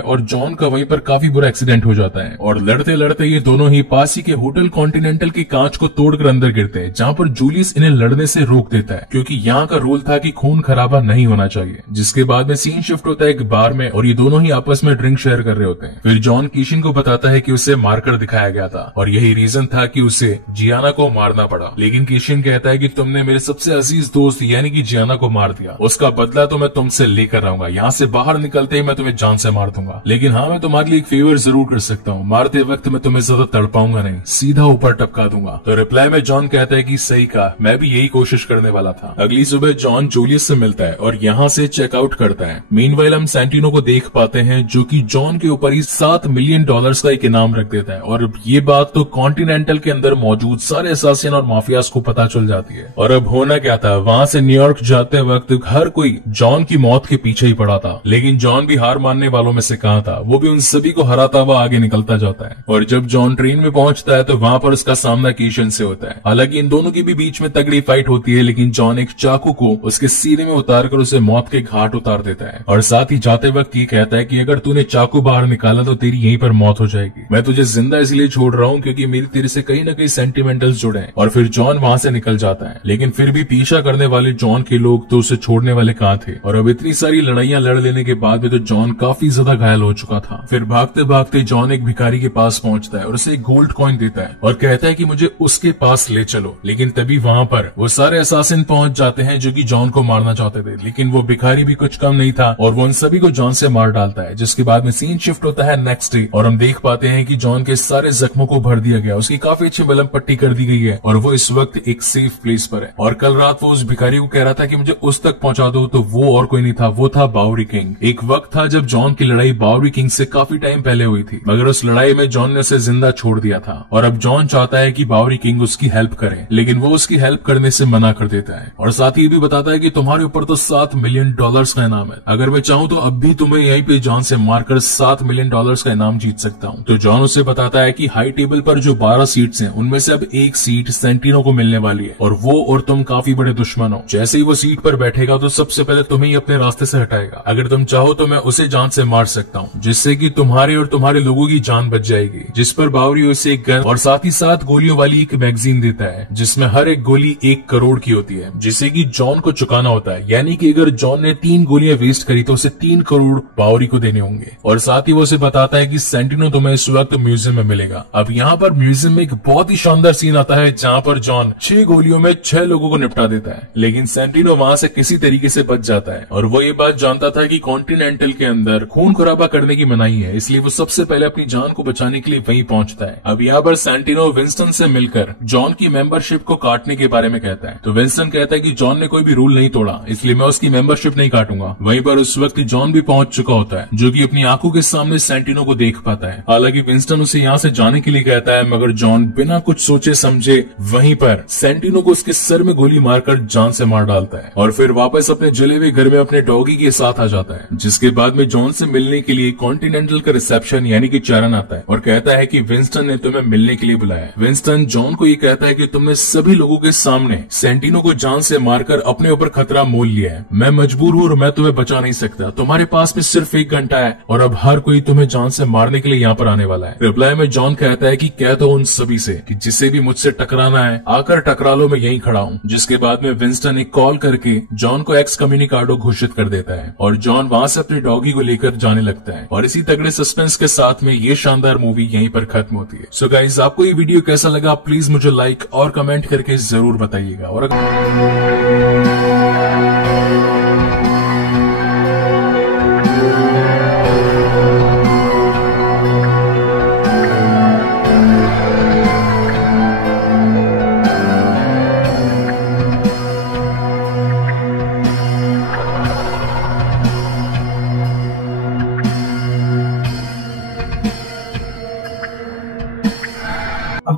और जॉन का वहीं पर काफी बुरा एक्सीडेंट हो जाता है और लड़ते लड़ते ये दोनों ही पास ही के होटल कॉन्टिनेंटल के कांच को तोड़कर अंदर गिरते हैं, जहाँ पर जूलियस इन्हें लड़ने से रोक देता है क्योंकि यहाँ का रूल था कि खून खराबा नहीं होना चाहिए। जिसके बाद में सीन शिफ्ट होता है एक बार में और ये दोनों ही आपस में ड्रिंक शेयर कर रहे होते हैं। फिर जॉन केशन को बताता है कि उसे मारकर दिखाया गया था और यही रीजन था कि उसे जियाना को मारना पड़ा। लेकिन केशन कहता है कि तुमने मेरे सबसे अजीज दोस्त यानी कि जियाना को मार दिया, उसका बदला तो मैं तुमसे लेकर आऊंगा। यहाँ से बाहर निकलते ही मैं तुम्हें जान से मार दूंगा, लेकिन हाँ मैं तुम्हारे लिए एक फेवर जरूर कर सकता हूँ, मारते वक्त मैं तुम्हें ज्यादा तड़पाऊंगा नहीं, सीधा ऊपर टपका दूंगा। तो रिप्लाई में जॉन कहता है कि सही कहा, मैं भी यही कोशिश करने वाला था। अगली सुबह जॉन जूलियस से मिलता है और यहाँ से चेकआउट करता है। मीनवाइल हम सैंटिनो को देख पाते हैं जो कि जॉन के ऊपर ही $7 मिलियन का एक इनाम रख देता है और ये बात तो कॉन्टिनेंटल के अंदर मौजूद सारे असासिन और माफियाज को पता चल जाती है। और अब होना क्या था, वहाँ से न्यूयॉर्क जाते वक्त हर कोई जॉन की मौत के पीछे ही पड़ा था, लेकिन जॉन भी हार मानने वालों में से कहाँ था, वो भी उन सभी को हराता हुआ आगे निकलता जाता है। और जब जॉन ट्रेन में पहुंचता है तो वहाँ पर उसका सामना केशन से होता है। हालांकि इन दोनों के भी बीच में तगड़ी फाइट होती है, लेकिन जॉन एक चाकू को उसके सीने में उतारकर उसे मौत के घाट उतार देता है और साथ ही जाते वक्त ये कहता है कि अगर तूने चाकू बाहर निकाला तो तेरी यहीं पर मौत हो जाएगी, मैं तुझे जिंदा इसलिए छोड़ रहा हूँ क्योंकि मेरी तेरे से कहीं ना कहीं सेंटिमेंटल्स जुड़े हैं। और फिर जॉन वहाँ से निकल जाता है, लेकिन फिर भी पीछा करने वाले जॉन के लोग तो उसे छोड़ने वाले कहाँ थे। और अब इतनी सारी लड़ाइयां लड़ लेने के बाद भी तो जॉन काफी ज्यादा घायल हो चुका था। फिर भागते भागते जॉन एक भिखारी के पास पहुंचता है और उसे एक गोल्ड कॉइन देता है और कहता है कि मुझे उसके पास ले चलो। लेकिन तभी वहाँ पर वो सारे असासिन पहुंच जाते हैं जो कि जॉन को मारना चाहते थे, लेकिन वो भिखारी भी कुछ कम नहीं था और वो उन सभी को जॉन से मार डालता है। जिसके बाद में सीन शिफ्ट होता है नेक्स्ट डे और हम देख पाते हैं कि जॉन के सारे जख्मों को भर दिया गया, उसकी काफी अच्छी मलहम पट्टी कर दी गई है और वो इस वक्त एक सेफ प्लेस पर है। और कल रात वो उस भिखारी को कह रहा था कि मुझे उस तक पहुंचा दो, तो वो और कोई नहीं था, वो था बावरी किंग। एक वक्त था जब जॉन की लड़ाई बावरी किंग से काफी टाइम पहले हुई थी, मगर उस लड़ाई में जॉन ने उसे जिंदा छोड़ दिया था और अब जॉन चाहता है कि बावरी किंग उसकी हेल्प करे, लेकिन वो उसकी हेल्प करने से मना कर देता है और साथ ही भी बताता है कि तुम्हारे ऊपर तो $7 मिलियन का इनाम है, अगर मैं चाहूँ तो अब भी तुम्हें यहीं पे जॉन से मारकर $7 मिलियन का इनाम जीत सकता हूँ। तो जॉन उसे बताता है कि हाई टेबल पर जो 12 सीट्स हैं उनमें से अब एक सीट सेंटिनो को मिलने वाली है और वो और तुम काफी बड़े दुश्मन हो। जैसे ही वो सीट पर बैठेगा तो सबसे पहले तुम्हें ही अपने रास्ते से हटाएगा, अगर तुम चाहो तो मैं उसे जान से मार सकता हूँ, जिससे कि तुम्हारे और तुम्हारे लोगों की जान बच जाएगी। जिस पर बावरी उसे एक गन और साथ ही 7 गोलियों वाली एक मैगजीन देता है जिसमें हर एक गोली 1 करोड़ की होती है, जिसे कि जॉन को चुकाना होता है। यानी कि अगर जॉन ने 3 गोलियां वेस्ट करी तो उसे 3 करोड़ बावरी को देने होंगे। और साथ ही वो उसे बताता है कि सेंटिनो तुम्हें इस वक्त म्यूजियम में मिलेगा। अब यहाँ पर म्यूजियम में एक बहुत ही शानदार सीन आता है जहाँ पर जॉन 6 गोलियों में 6 लोगों को निपटा देता है, लेकिन सेंटिनो वहाँ से किसी तरीके से बच जाता है और वो ये बात जानता था कि कॉन्टिनेंटल के अंदर खून खराबा करने की मनाही है, इसलिए वो सबसे पहले अपनी जान को बचाने के लिए वहीं पहुंचता है। अब यहाँ पर सेंटिनो विंस्टन से मिलकर जॉन की मेंबरशिप को काटने के बारे में कहता है, तो विंस्टन कहता है कि जॉन ने कोई भी रूल नहीं तोड़ा, इसलिए मैं उसकी मेंबरशिप नहीं काटूंगा। वहीं पर उस वक्त जॉन भी पहुंच चुका होता है, जो कि अपनी आंखों के सामने सेंटिनो को देख पाता है। हालांकि विंस्टन उसे यहाँ से जाने के लिए कहता है, मगर जॉन बिना कुछ सोचे समझे वहीं पर सेंटिनो को उसके सर में गोली मारकर जान से मार डालता है और फिर वापस अपने जले हुए घर में अपने डॉगी के साथ आ जाता है। जिसके बाद में जॉन से मिलने के लिए कॉन्टिनेंटल का रिसेप्शन यानी कि चरण आता है और कहता है कि विंस्टन ने तुम्हें मिलने के लिए बुलाया। विंस्टन जॉन को ये कहता है कि तुमने सभी लोगों के सामने सेंटिनो को जान से मारकर अपने ऊपर खतरा मोल लिया है, मैं मजबूर हूँ और मैं तुम्हें बचा नहीं सकता, तुम्हारे पास में सिर्फ 1 घंटा है और अब हर कोई तुम्हें जान से मारने के लिए यहाँ पर आने वाला है। रिप्लाई में जॉन कहता है कि कह दो उन सभी से कि जिसे भी मुझसे टकराना है आकर टकरा लो, मैं यहीं खड़ा हूँ। जिसके बाद में विंस्टन एक कॉल करके जॉन को एक्स कम्युनिकाडो घोषित कर देता है और जॉन वहाँ से अपने डॉगी को लेकर जाने लगता है और इसी तगड़े सस्पेंस के साथ में ये शानदार मूवी यहीं पर खत्म होती है। सो गाइस, आपको ये वीडियो कैसा लगा प्लीज मुझे लाइक और कमेंट करके जरूर बताइएगा। और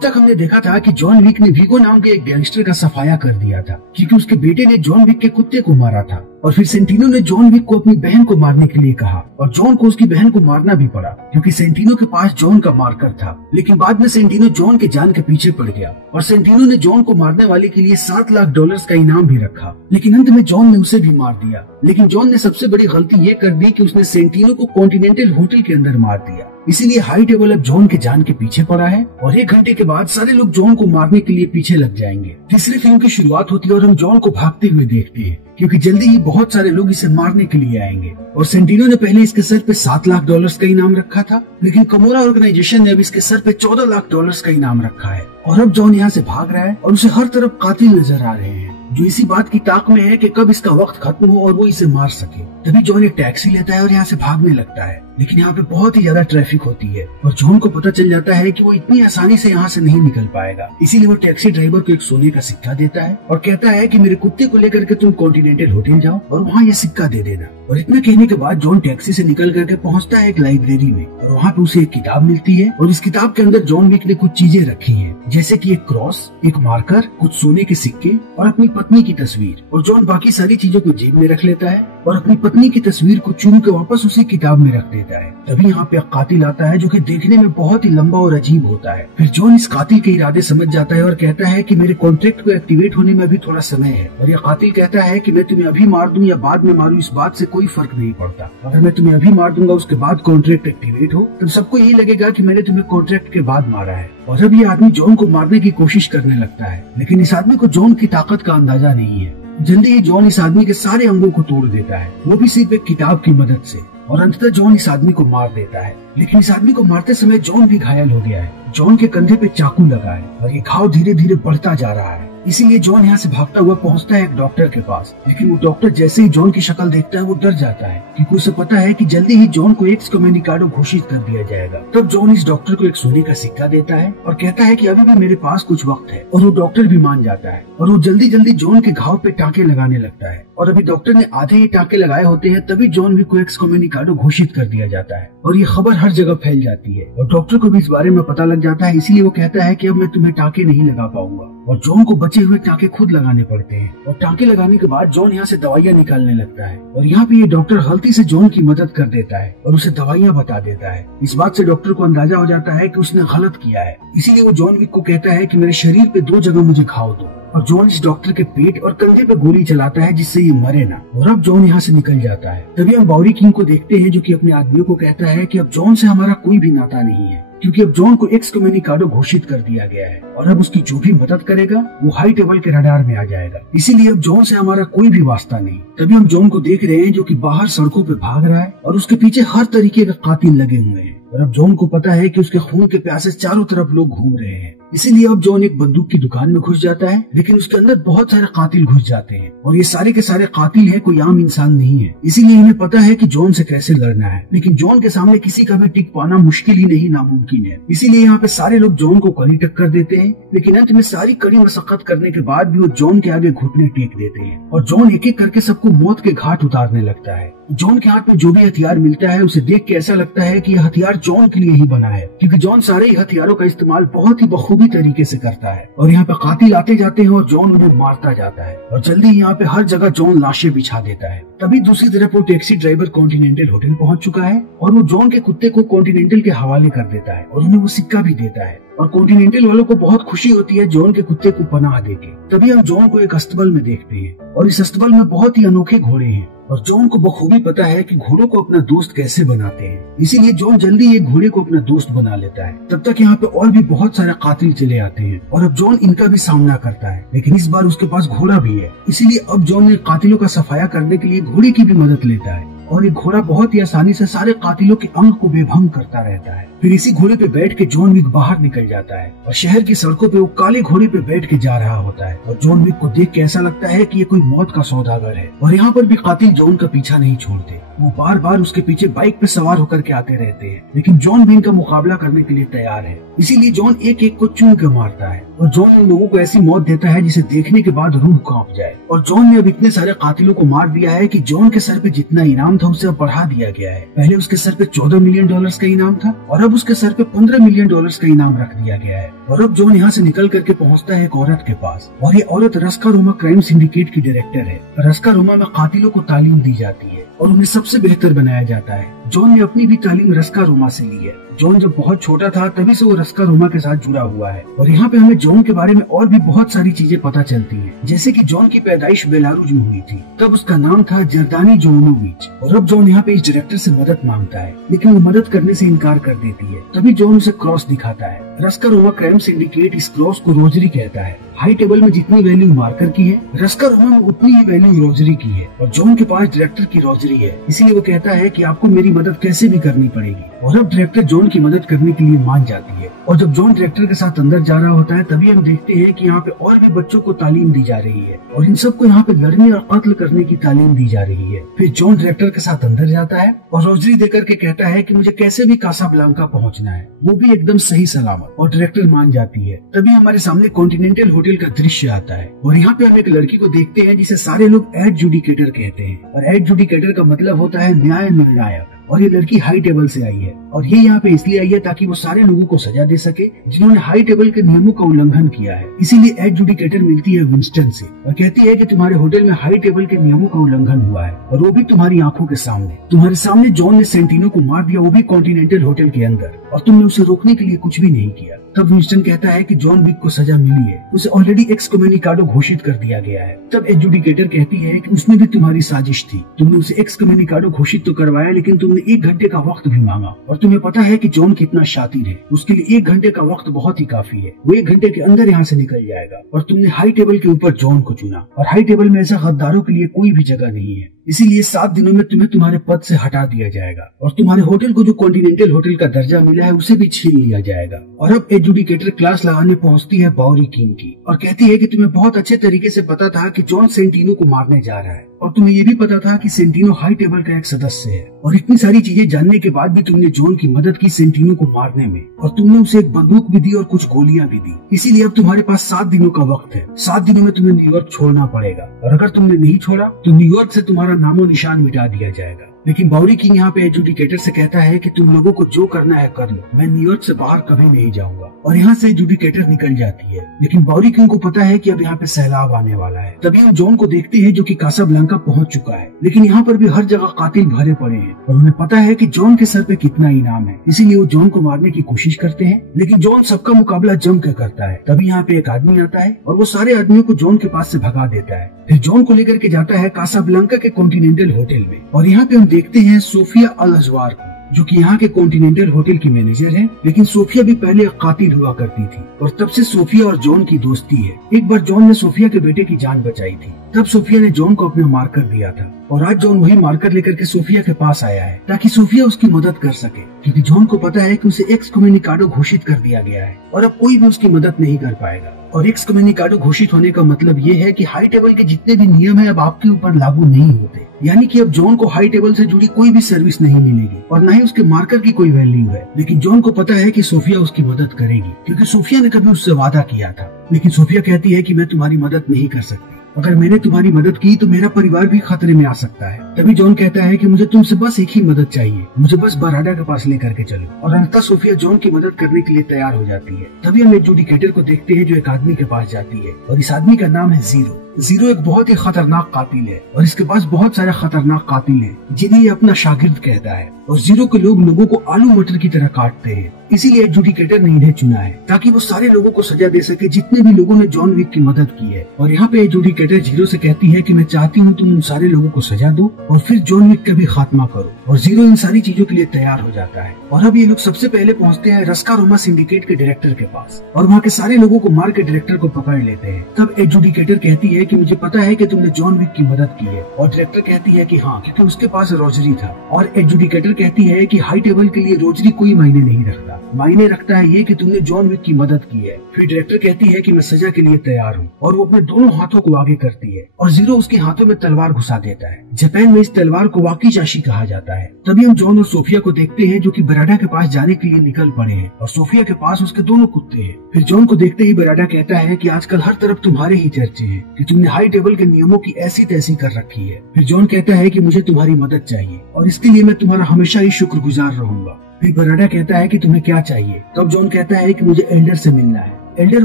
तक हमने देखा था कि जॉन विक ने विगो नाम के एक गैंगस्टर का सफाया कर दिया था क्योंकि उसके बेटे ने जॉन विक के कुत्ते को मारा था, और फिर सेंटिनो ने जॉन विक को अपनी बहन को मारने के लिए कहा और जॉन को उसकी बहन को मारना भी पड़ा क्योंकि सेंटिनो के पास जॉन का मार्कर था। लेकिन बाद में सेंटिनो जॉन के जान के पीछे पड़ गया और सेंटिनो ने जॉन को मारने वाले के लिए $7 लाख का इनाम भी रखा, लेकिन अंत में जॉन ने उसे भी मार दिया। लेकिन जॉन ने सबसे बड़ी गलती ये कर दी कि उसने सेंटिनो को कॉन्टिनेंटल होटल के अंदर मार दिया। इसीलिए हाई टेबल अब जॉन के जान के पीछे पड़ा है और 1 घंटे के बाद सारे लोग जॉन को मारने के लिए पीछे लग जाएंगे। तीसरी फिल्म की शुरुआत होती है और हम जॉन को भागते हुए देखते हैं क्योंकि जल्दी ही बहुत सारे लोग इसे मारने के लिए आएंगे। और सेंटिनो ने पहले इसके सर पे $7 लाख का इनाम रखा था, लेकिन कमोरा ऑर्गेनाइजेशन ने अब इसके सर पे $14 लाख का इनाम रखा है। और अब जॉन यहाँ से भाग रहा है और उसे हर तरफ कातिल नजर आ रहे हैं जो इसी बात की ताक में है कि कब इसका वक्त खत्म हो और वो इसे मार सके। तभी जॉन एक टैक्सी लेता है और यहाँ से भागने लगता है, लेकिन यहाँ पे बहुत ही ज्यादा ट्रैफिक होती है और जॉन को पता चल जाता है कि वो इतनी आसानी से यहाँ से नहीं निकल पाएगा। इसीलिए वो टैक्सी ड्राइवर को एक सोने का सिक्का देता है और कहता है कि मेरे कुत्ते को लेकर के तुम कॉन्टिनेंटल होटल जाओ और वहाँ ये सिक्का दे देना। और इतना कहने के बाद जॉन टैक्सी से निकल करके पहुँचता है एक लाइब्रेरी में और वहाँ पे उसे एक किताब मिलती है और इस किताब के अंदर जॉन विक ने कुछ चीजें रखी है, जैसे कि एक क्रॉस, एक मार्कर, कुछ सोने के सिक्के और अपनी पत्नी की तस्वीर। और जॉन बाकी सारी चीजों को जेब में रख लेता है और अपनी पत्नी की तस्वीर को चुन के वापस उसी किताब में रख देता है। तभी यहाँ पे एक कातिल आता है जो कि देखने में बहुत ही लंबा और अजीब होता है। फिर जॉन इस कातिल के इरादे समझ जाता है और कहता है कि मेरे कॉन्ट्रैक्ट को एक्टिवेट होने में अभी थोड़ा समय है। और यह कातिल कहता है कि मैं तुम्हें अभी मार दूं या बाद में मारूं, इस बात से कोई फर्क नहीं पड़ता। अगर मैं तुम्हें अभी मार दूंगा उसके बाद कॉन्ट्रैक्ट एक्टिवेट हो तब सबको यही लगेगा कि मैंने तुम्हें कॉन्ट्रैक्ट के बाद मारा है। और अब ये आदमी जॉन को मारने की कोशिश करने लगता है, लेकिन इस आदमी को जॉन की ताकत का अंदाजा नहीं है। जल्दी ही जॉन इस आदमी के सारे अंगों को तोड़ देता है, वो भी सिर्फ एक किताब की मदद से। और अंततः जॉन इस आदमी को मार देता है, लेकिन इस आदमी को मारते समय जॉन भी घायल हो गया है। जॉन के कंधे पे चाकू लगा है और ये घाव धीरे धीरे बढ़ता जा रहा है। इसीलिए जॉन यहाँ से भागता हुआ पहुँचता है एक डॉक्टर के पास, लेकिन वो डॉक्टर जैसे ही जॉन की शक्ल देखता है वो डर जाता है क्योंकि उसे पता है कि जल्दी ही जॉन को एक्सकम्युनिकाडो घोषित कर दिया जाएगा। तब जॉन इस डॉक्टर को एक सोने का सिक्का देता है और कहता है कि अभी भी मेरे पास कुछ वक्त है, और वो डॉक्टर भी मान जाता है और वो जल्दी जल्दी जॉन के घाव पे टाँके लगाने लगता है। और अभी डॉक्टर ने आधे ही टाँके लगाए होते हैं तभी जॉन विक को एक्सकम्युनिकाडो घोषित कर दिया जाता है और ये खबर हर जगह फैल जाती है और डॉक्टर को भी इस बारे में पता लग जाता है। इसीलिए वो कहता है कि अब मैं तुम्हें टाँके नहीं लगा पाऊंगा और जॉन को बचे हुए टाँके खुद लगाने पड़ते हैं। और टाँके लगाने के बाद जॉन यहाँ से दवाइयाँ निकालने लगता है और यहाँ पे ये डॉक्टर गलती से जॉन की मदद कर देता है और उसे दवाइयाँ बता देता है। इस बात से डॉक्टर को अंदाजा हो जाता है कि उसने गलत किया है, इसीलिए वो जॉन विक को कहता है कि मेरे शरीर पे 2 जगह मुझे घाव दो। और जॉन इस डॉक्टर के पेट और कंधे पे गोली चलाता है जिससे ये मरे ना। और अब जॉन यहाँ से निकल जाता है। तभी हम बाउरी किंग को देखते हैं जो कि अपने आदमियों को कहता है कि अब जॉन से हमारा कोई भी नाता नहीं है क्योंकि अब जॉन को एक्सकम्युनिकाडो घोषित कर दिया गया है और अब उसकी जो भी मदद करेगा वो हाई टेबल के रडार में आ जाएगा। इसीलिए अब जॉन से हमारा कोई भी वास्ता नहीं। तभी हम जॉन को देख रहे हैं जो कि बाहर सड़कों पे भाग रहा है और उसके पीछे हर तरीके के कातिल लगे हुए हैं। और अब जॉन को पता है कि उसके खून के प्यासे चारों तरफ लोग घूम रहे हैं। इसीलिए अब जॉन एक बंदूक की दुकान में घुस जाता है, लेकिन उसके अंदर बहुत सारे कातिल घुस जाते हैं और ये सारे के सारे कातिल हैं, कोई आम इंसान नहीं है। इसीलिए इन्हें पता है कि जॉन से कैसे लड़ना है, लेकिन जॉन के सामने किसी का भी टिक पाना मुश्किल ही नहीं नामुमकिन है। इसीलिए यहाँ पे सारे लोग जॉन को कड़ी टक्कर देते हैं, लेकिन अंत में सारी कड़ी मशक्कत करने के बाद भी वो जॉन के आगे घुटने टेक देते हैं और जॉन एक एक करके सबको मौत के घाट उतारने लगता है। जॉन के हाथ में जो भी हथियार मिलता है उसे देख के ऐसा लगता है कि यह हथियार जॉन के लिए ही बना है क्योंकि जॉन सारे ही हथियारों का इस्तेमाल बहुत ही बखूबी तरीके से करता है। और यहाँ पे कातिल आते जाते हैं और जॉन उन्हें मारता जाता है और जल्दी यहाँ पे हर जगह जॉन लाशें बिछा देता है। तभी दूसरी तरफ वो टैक्सी ड्राइवर कॉन्टिनेंटल होटल पहुंच चुका है और वो जॉन के कुत्ते को कॉन्टिनेंटल के हवाले कर देता है और उन्हें वो सिक्का भी देता है और कॉन्टिनेंटल वालों को बहुत खुशी होती है जॉन के कुत्ते को पनाह देके। तभी हम जॉन को एक अस्तबल में देखते हैं और इस अस्तबल में बहुत ही अनोखे घोड़े हैं और जॉन को बखूबी पता है कि घोड़ों को अपना दोस्त कैसे बनाते हैं। इसीलिए जॉन जल्दी एक घोड़े को अपना दोस्त बना लेता है। तब तक यहाँ पे और भी बहुत सारे कातिल चले आते हैं और अब जॉन इनका भी सामना करता है, लेकिन इस बार उसके पास घोड़ा भी है। इसीलिए अब जॉन ने कातिलों का सफाया करने के लिए घोड़े की भी मदद लेता है और ये घोड़ा बहुत ही आसानी से सारे कातिलों के अंग को बेभंग करता रहता है। फिर इसी घोड़े पे बैठ के जॉन विक बाहर निकल जाता है और शहर की सड़कों पे वो काले घोड़े पे बैठ के जा रहा होता है और जॉन विक को देख के ऐसा लगता है कि ये कोई मौत का सौदागर है। और यहाँ पर भी कातिल जॉन का पीछा नहीं छोड़ते। वो बार बार उसके पीछे बाइक पे सवार होकर के आते रहते हैं, लेकिन जॉन भी इनका मुकाबला करने के लिए तैयार है। इसीलिए जॉन एक एक को चुन कर मारता है और जॉन उन लोगों को ऐसी मौत देता है जिसे देखने के बाद रूह कांप जाए। और जॉन ने अब इतने सारे कातिलों को मार दिया है कि जॉन के सर पे जितना इनाम था उसे अब बढ़ा दिया गया है। पहले उसके सर पे $14 मिलियन का इनाम था और अब उसके सर पे $15 मिलियन का इनाम रख दिया गया है। और अब जॉन यहाँ से निकल करके पहुँचता है एक औरत के पास, और ये औरत रस्का रोमा क्राइम सिंडिकेट की डायरेक्टर है। रस्का रोमा में कातिलों को तालीम दी जाती है और उन्हें सबसे बेहतर बनाया जाता है। जॉन ने अपनी भी तालीम रस्का रोमा से ली है। जॉन जब बहुत छोटा था तभी से वो रस्का रोमा के साथ जुड़ा हुआ है। और यहाँ पे हमें जॉन के बारे में और भी बहुत सारी चीजें पता चलती हैं, जैसे कि जॉन की पैदाइश बेलारूज में हुई थी, तब उसका नाम था जर्दानी जोनोविच। और अब जॉन यहाँ पे इस डायरेक्टर से मदद मांगता है, लेकिन वो मदद करने से इनकार कर देती है। तभी जॉन उसे क्रॉस दिखाता है। रस्का रोमा क्राइम सिंडिकेट इस क्रॉस को रोजरी कहता है। हाई टेबल में जितनी वैल्यू मार्कर की है, रस्का रोमा में उतनी ही वैल्यू रोजरी की है, और जॉन के पास डायरेक्टर की रोजरी है। इसीलिए वो कहता है कि आपको मेरी मदद कैसे भी करनी पड़ेगी। और अब डायरेक्टर जॉन की मदद करने के लिए मान जाती है। और जब जॉन डायरेक्टर के साथ अंदर जा रहा होता है तभी हम देखते हैं कि यहाँ पे और भी बच्चों को तालीम दी जा रही है, और इन सबको यहाँ पे लड़ने और कत्ल करने की तालीम दी जा रही है। फिर जॉन डायरेक्टर के साथ अंदर जाता है और रोजरी देकर के कहता है कि मुझे कैसे भी कासाब्लांका पहुँचना है, वो भी एकदम सही सलामत। और डायरेक्टर मान जाती है। तभी हमारे सामने कॉन्टिनेंटल होटल का दृश्य आता है, और यहाँ पे हम एक लड़की को देखते हैं जिसे सारे लोग एडजुडिकेटर कहते हैं। और एडजुडिकेटर का मतलब होता है न्याय निर्णायक। और ये लड़की हाई टेबल से आई है, और ये यहाँ पे इसलिए आई है ताकि वो सारे लोगों को सजा दे सके जिन्होंने हाई टेबल के नियमों का उल्लंघन किया है। इसीलिए एडजुडिकेटर मिलती है विंस्टन से और कहती है कि तुम्हारे होटल में हाई टेबल के नियमों का उल्लंघन हुआ है, और वो भी तुम्हारी आंखों के सामने। तुम्हारे सामने जॉन ने सेंटिनो को मार दिया, वो भी कॉन्टिनेंटल होटल के अंदर, और तुमने उसे रोकने के लिए कुछ भी नहीं किया। तब विंस्टन कहता है कि जॉन विक को सजा मिली है, उसे ऑलरेडी एक्सकम्युनिकाडो घोषित कर दिया गया है। तब एडजुडिकेटर कहती है कि उसमें भी तुम्हारी साजिश थी, तुमने उसे एक्सकम्युनिकाडो घोषित तो करवाया, लेकिन तुमने 1 घंटे का वक्त भी मांगा, और तुम्हें पता है कि जॉन कितना शातिर है। उसके लिए 1 घंटे का वक्त बहुत ही काफी है, वो 1 घंटे के अंदर यहाँ से निकल जाएगा। और तुमने हाई टेबल के ऊपर जॉन को चुना, और हाई टेबल में ऐसा गद्दारों के लिए कोई भी जगह नहीं है। इसीलिए 7 दिनों में तुम्हें तुम्हारे पद से हटा दिया जाएगा, और तुम्हारे होटल को जो कॉन्टिनेंटल होटल का दर्जा मिला है उसे भी छीन लिया जाएगा। और अब एडजुडिकेटर क्लास लगाने पहुंचती है बाउरी किंग की, और कहती है कि तुम्हें बहुत अच्छे तरीके से पता था कि जॉन सेंटिनो को मारने जा रहा है, और तुम्हें ये भी पता था कि सेंटिनो हाई टेबल का एक सदस्य है, और इतनी सारी चीजें जानने के बाद भी तुमने जॉन की मदद की सेंटिनो को मारने में, और तुमने उसे एक बंदूक भी दी और कुछ गोलियां भी दी। इसीलिए अब तुम्हारे पास 7 दिनों का वक्त है। 7 दिनों में तुम्हें न्यूयॉर्क छोड़ना पड़ेगा, और अगर तुमने नहीं छोड़ा तो न्यूयॉर्क से तुम्हारा नामो निशान मिटा दिया जाएगा। लेकिन बाउरी किंग यहाँ पे एडजुडिकेटर से कहता है कि तुम लोगों को जो करना है कर लो, मैं न्यूयॉर्क से बाहर कभी नहीं जाऊंगा। और यहाँ से एडजुडिकेटर निकल जाती है, लेकिन बाउरी किंग को पता है कि अब यहाँ पे सैलाब आने वाला है। तभी हम जॉन को देखते हैं जो कि कासाब्लांका पहुंच चुका है, लेकिन यहाँ पर भी हर जगह कातिल भरे पड़े हैं, और उन्हें पता है कि जॉन के सर पे कितना इनाम है। इसीलिए वो जॉन को मारने की कोशिश करते हैं, लेकिन जॉन सबका मुकाबला जम कर करता है। तभी यहाँ पे एक आदमी आता है और वो सारे आदमियों को जॉन के पास से भगा देता है। फिर जॉन को लेकर के जाता है कासाब्लांका के कॉन्टिनेंटल होटल में, और यहाँ पे हम देखते हैं सोफिया अल अजवार को, जो कि यहाँ के कॉन्टिनेंटल होटल की मैनेजर है। लेकिन सोफिया भी पहले एक कातिल हुआ करती थी, और तब से सोफिया और जॉन की दोस्ती है। एक बार जॉन ने सोफिया के बेटे की जान बचाई थी, तब सोफिया ने जॉन को अपना मार्कर दिया था, और आज जॉन वही मार्कर लेकर के सोफिया के पास आया है ताकि सोफिया उसकी मदद कर सके, क्योंकि जॉन को पता है कि उसे एक्सकम्युनिकाडो घोषित कर दिया गया है, और अब कोई भी उसकी मदद नहीं कर पाएगा। और एक्सकम्युनिकाडो घोषित होने का मतलब ये है कि हाई टेबल के जितने भी नियम है अब आपके ऊपर लागू नहीं होते, यानी कि अब जॉन को हाई टेबल से जुड़ी कोई भी सर्विस नहीं मिलेगी, और न ही उसके मार्कर की कोई वैल्यू है। लेकिन जॉन को पता है कि सोफिया उसकी मदद करेगी, क्योंकि सोफिया ने कभी उससे वादा किया था। लेकिन सोफिया कहती है कि मैं तुम्हारी मदद नहीं कर सकती, अगर मैंने तुम्हारी मदद की तो मेरा परिवार भी खतरे में आ सकता है। तभी जॉन कहता है कि मुझे तुमसे बस एक ही मदद चाहिए, मुझे बस बराडा के पास लेकर के चलो। और अंततः सोफिया जॉन की मदद करने के लिए तैयार हो जाती है। तभी हम एडजुडिकेटर को देखते हैं जो एक आदमी के पास जाती है, और इस आदमी का नाम है जीरो। जीरो एक बहुत ही खतरनाक कातिल है, और इसके पास बहुत सारे खतरनाक कातिल हैं जिन्हें ये अपना शागिर्द कहता है। और जीरो के लोगों को आलू मटर की तरह काटते हैं, इसीलिए एडजुडिकेटर ने इन्हें चुना है ताकि वो सारे लोगों को सजा दे सके जितने भी लोगों ने जॉन विक की मदद की है। और यहाँ पे एडजुडिकेटर जीरो से कहती है कि मैं चाहती हूँ तुम उन सारे लोगों को सजा दो और फिर जॉन विक का भी खात्मा करो। और जीरो इन सारी चीजों के लिए तैयार हो जाता है। और अब ये लोग सबसे पहले पहुंचते हैं रस्का रोमा सिंडिकेट के डायरेक्टर के पास और वहाँ के सारे लोगों को मार के डायरेक्टर को पकड़ लेते हैं। तब एडजुडिकेटर कहती है कि मुझे पता है कि तुमने जॉन विक की मदद की है, और डायरेक्टर कहती है कि हाँ, क्योंकि उसके पास रोजरी था। और एडजुडिकेटर कहती है कि हाई टेबल के लिए रोजरी कोई मायने नहीं रखता, मायने रखता है ये कि तुमने जॉन विक की मदद की है। फिर डायरेक्टर कहती है कि मैं सजा के लिए तैयार हूँ, और वो अपने दोनों हाथों को आगे करती है और जीरो उसके हाथों में तलवार घुसा देता है। जापान में इस तलवार को वाकीजाशी कहा जाता है। तभी हम जॉन और सोफिया को देखते हैं जो कि बराडा के पास जाने के लिए निकल पड़े हैं, और सोफिया के पास उसके दोनों कुत्ते हैं। फिर जॉन को देखते ही बराडा कहता है कि आजकल हर तरफ तुम्हारे ही चर्चे हैं कि तुमने हाई टेबल के नियमों की ऐसी तैसी कर रखी है। फिर जॉन कहता है कि मुझे तुम्हारी मदद चाहिए और इसके लिए मैं तुम्हारा हमेशा ही शुक्रगुजार रहूंगा। फिर बराडा कहता है कि तुम्हें क्या चाहिए। तब जॉन कहता है कि मुझे एल्डर से मिलना है। एल्डर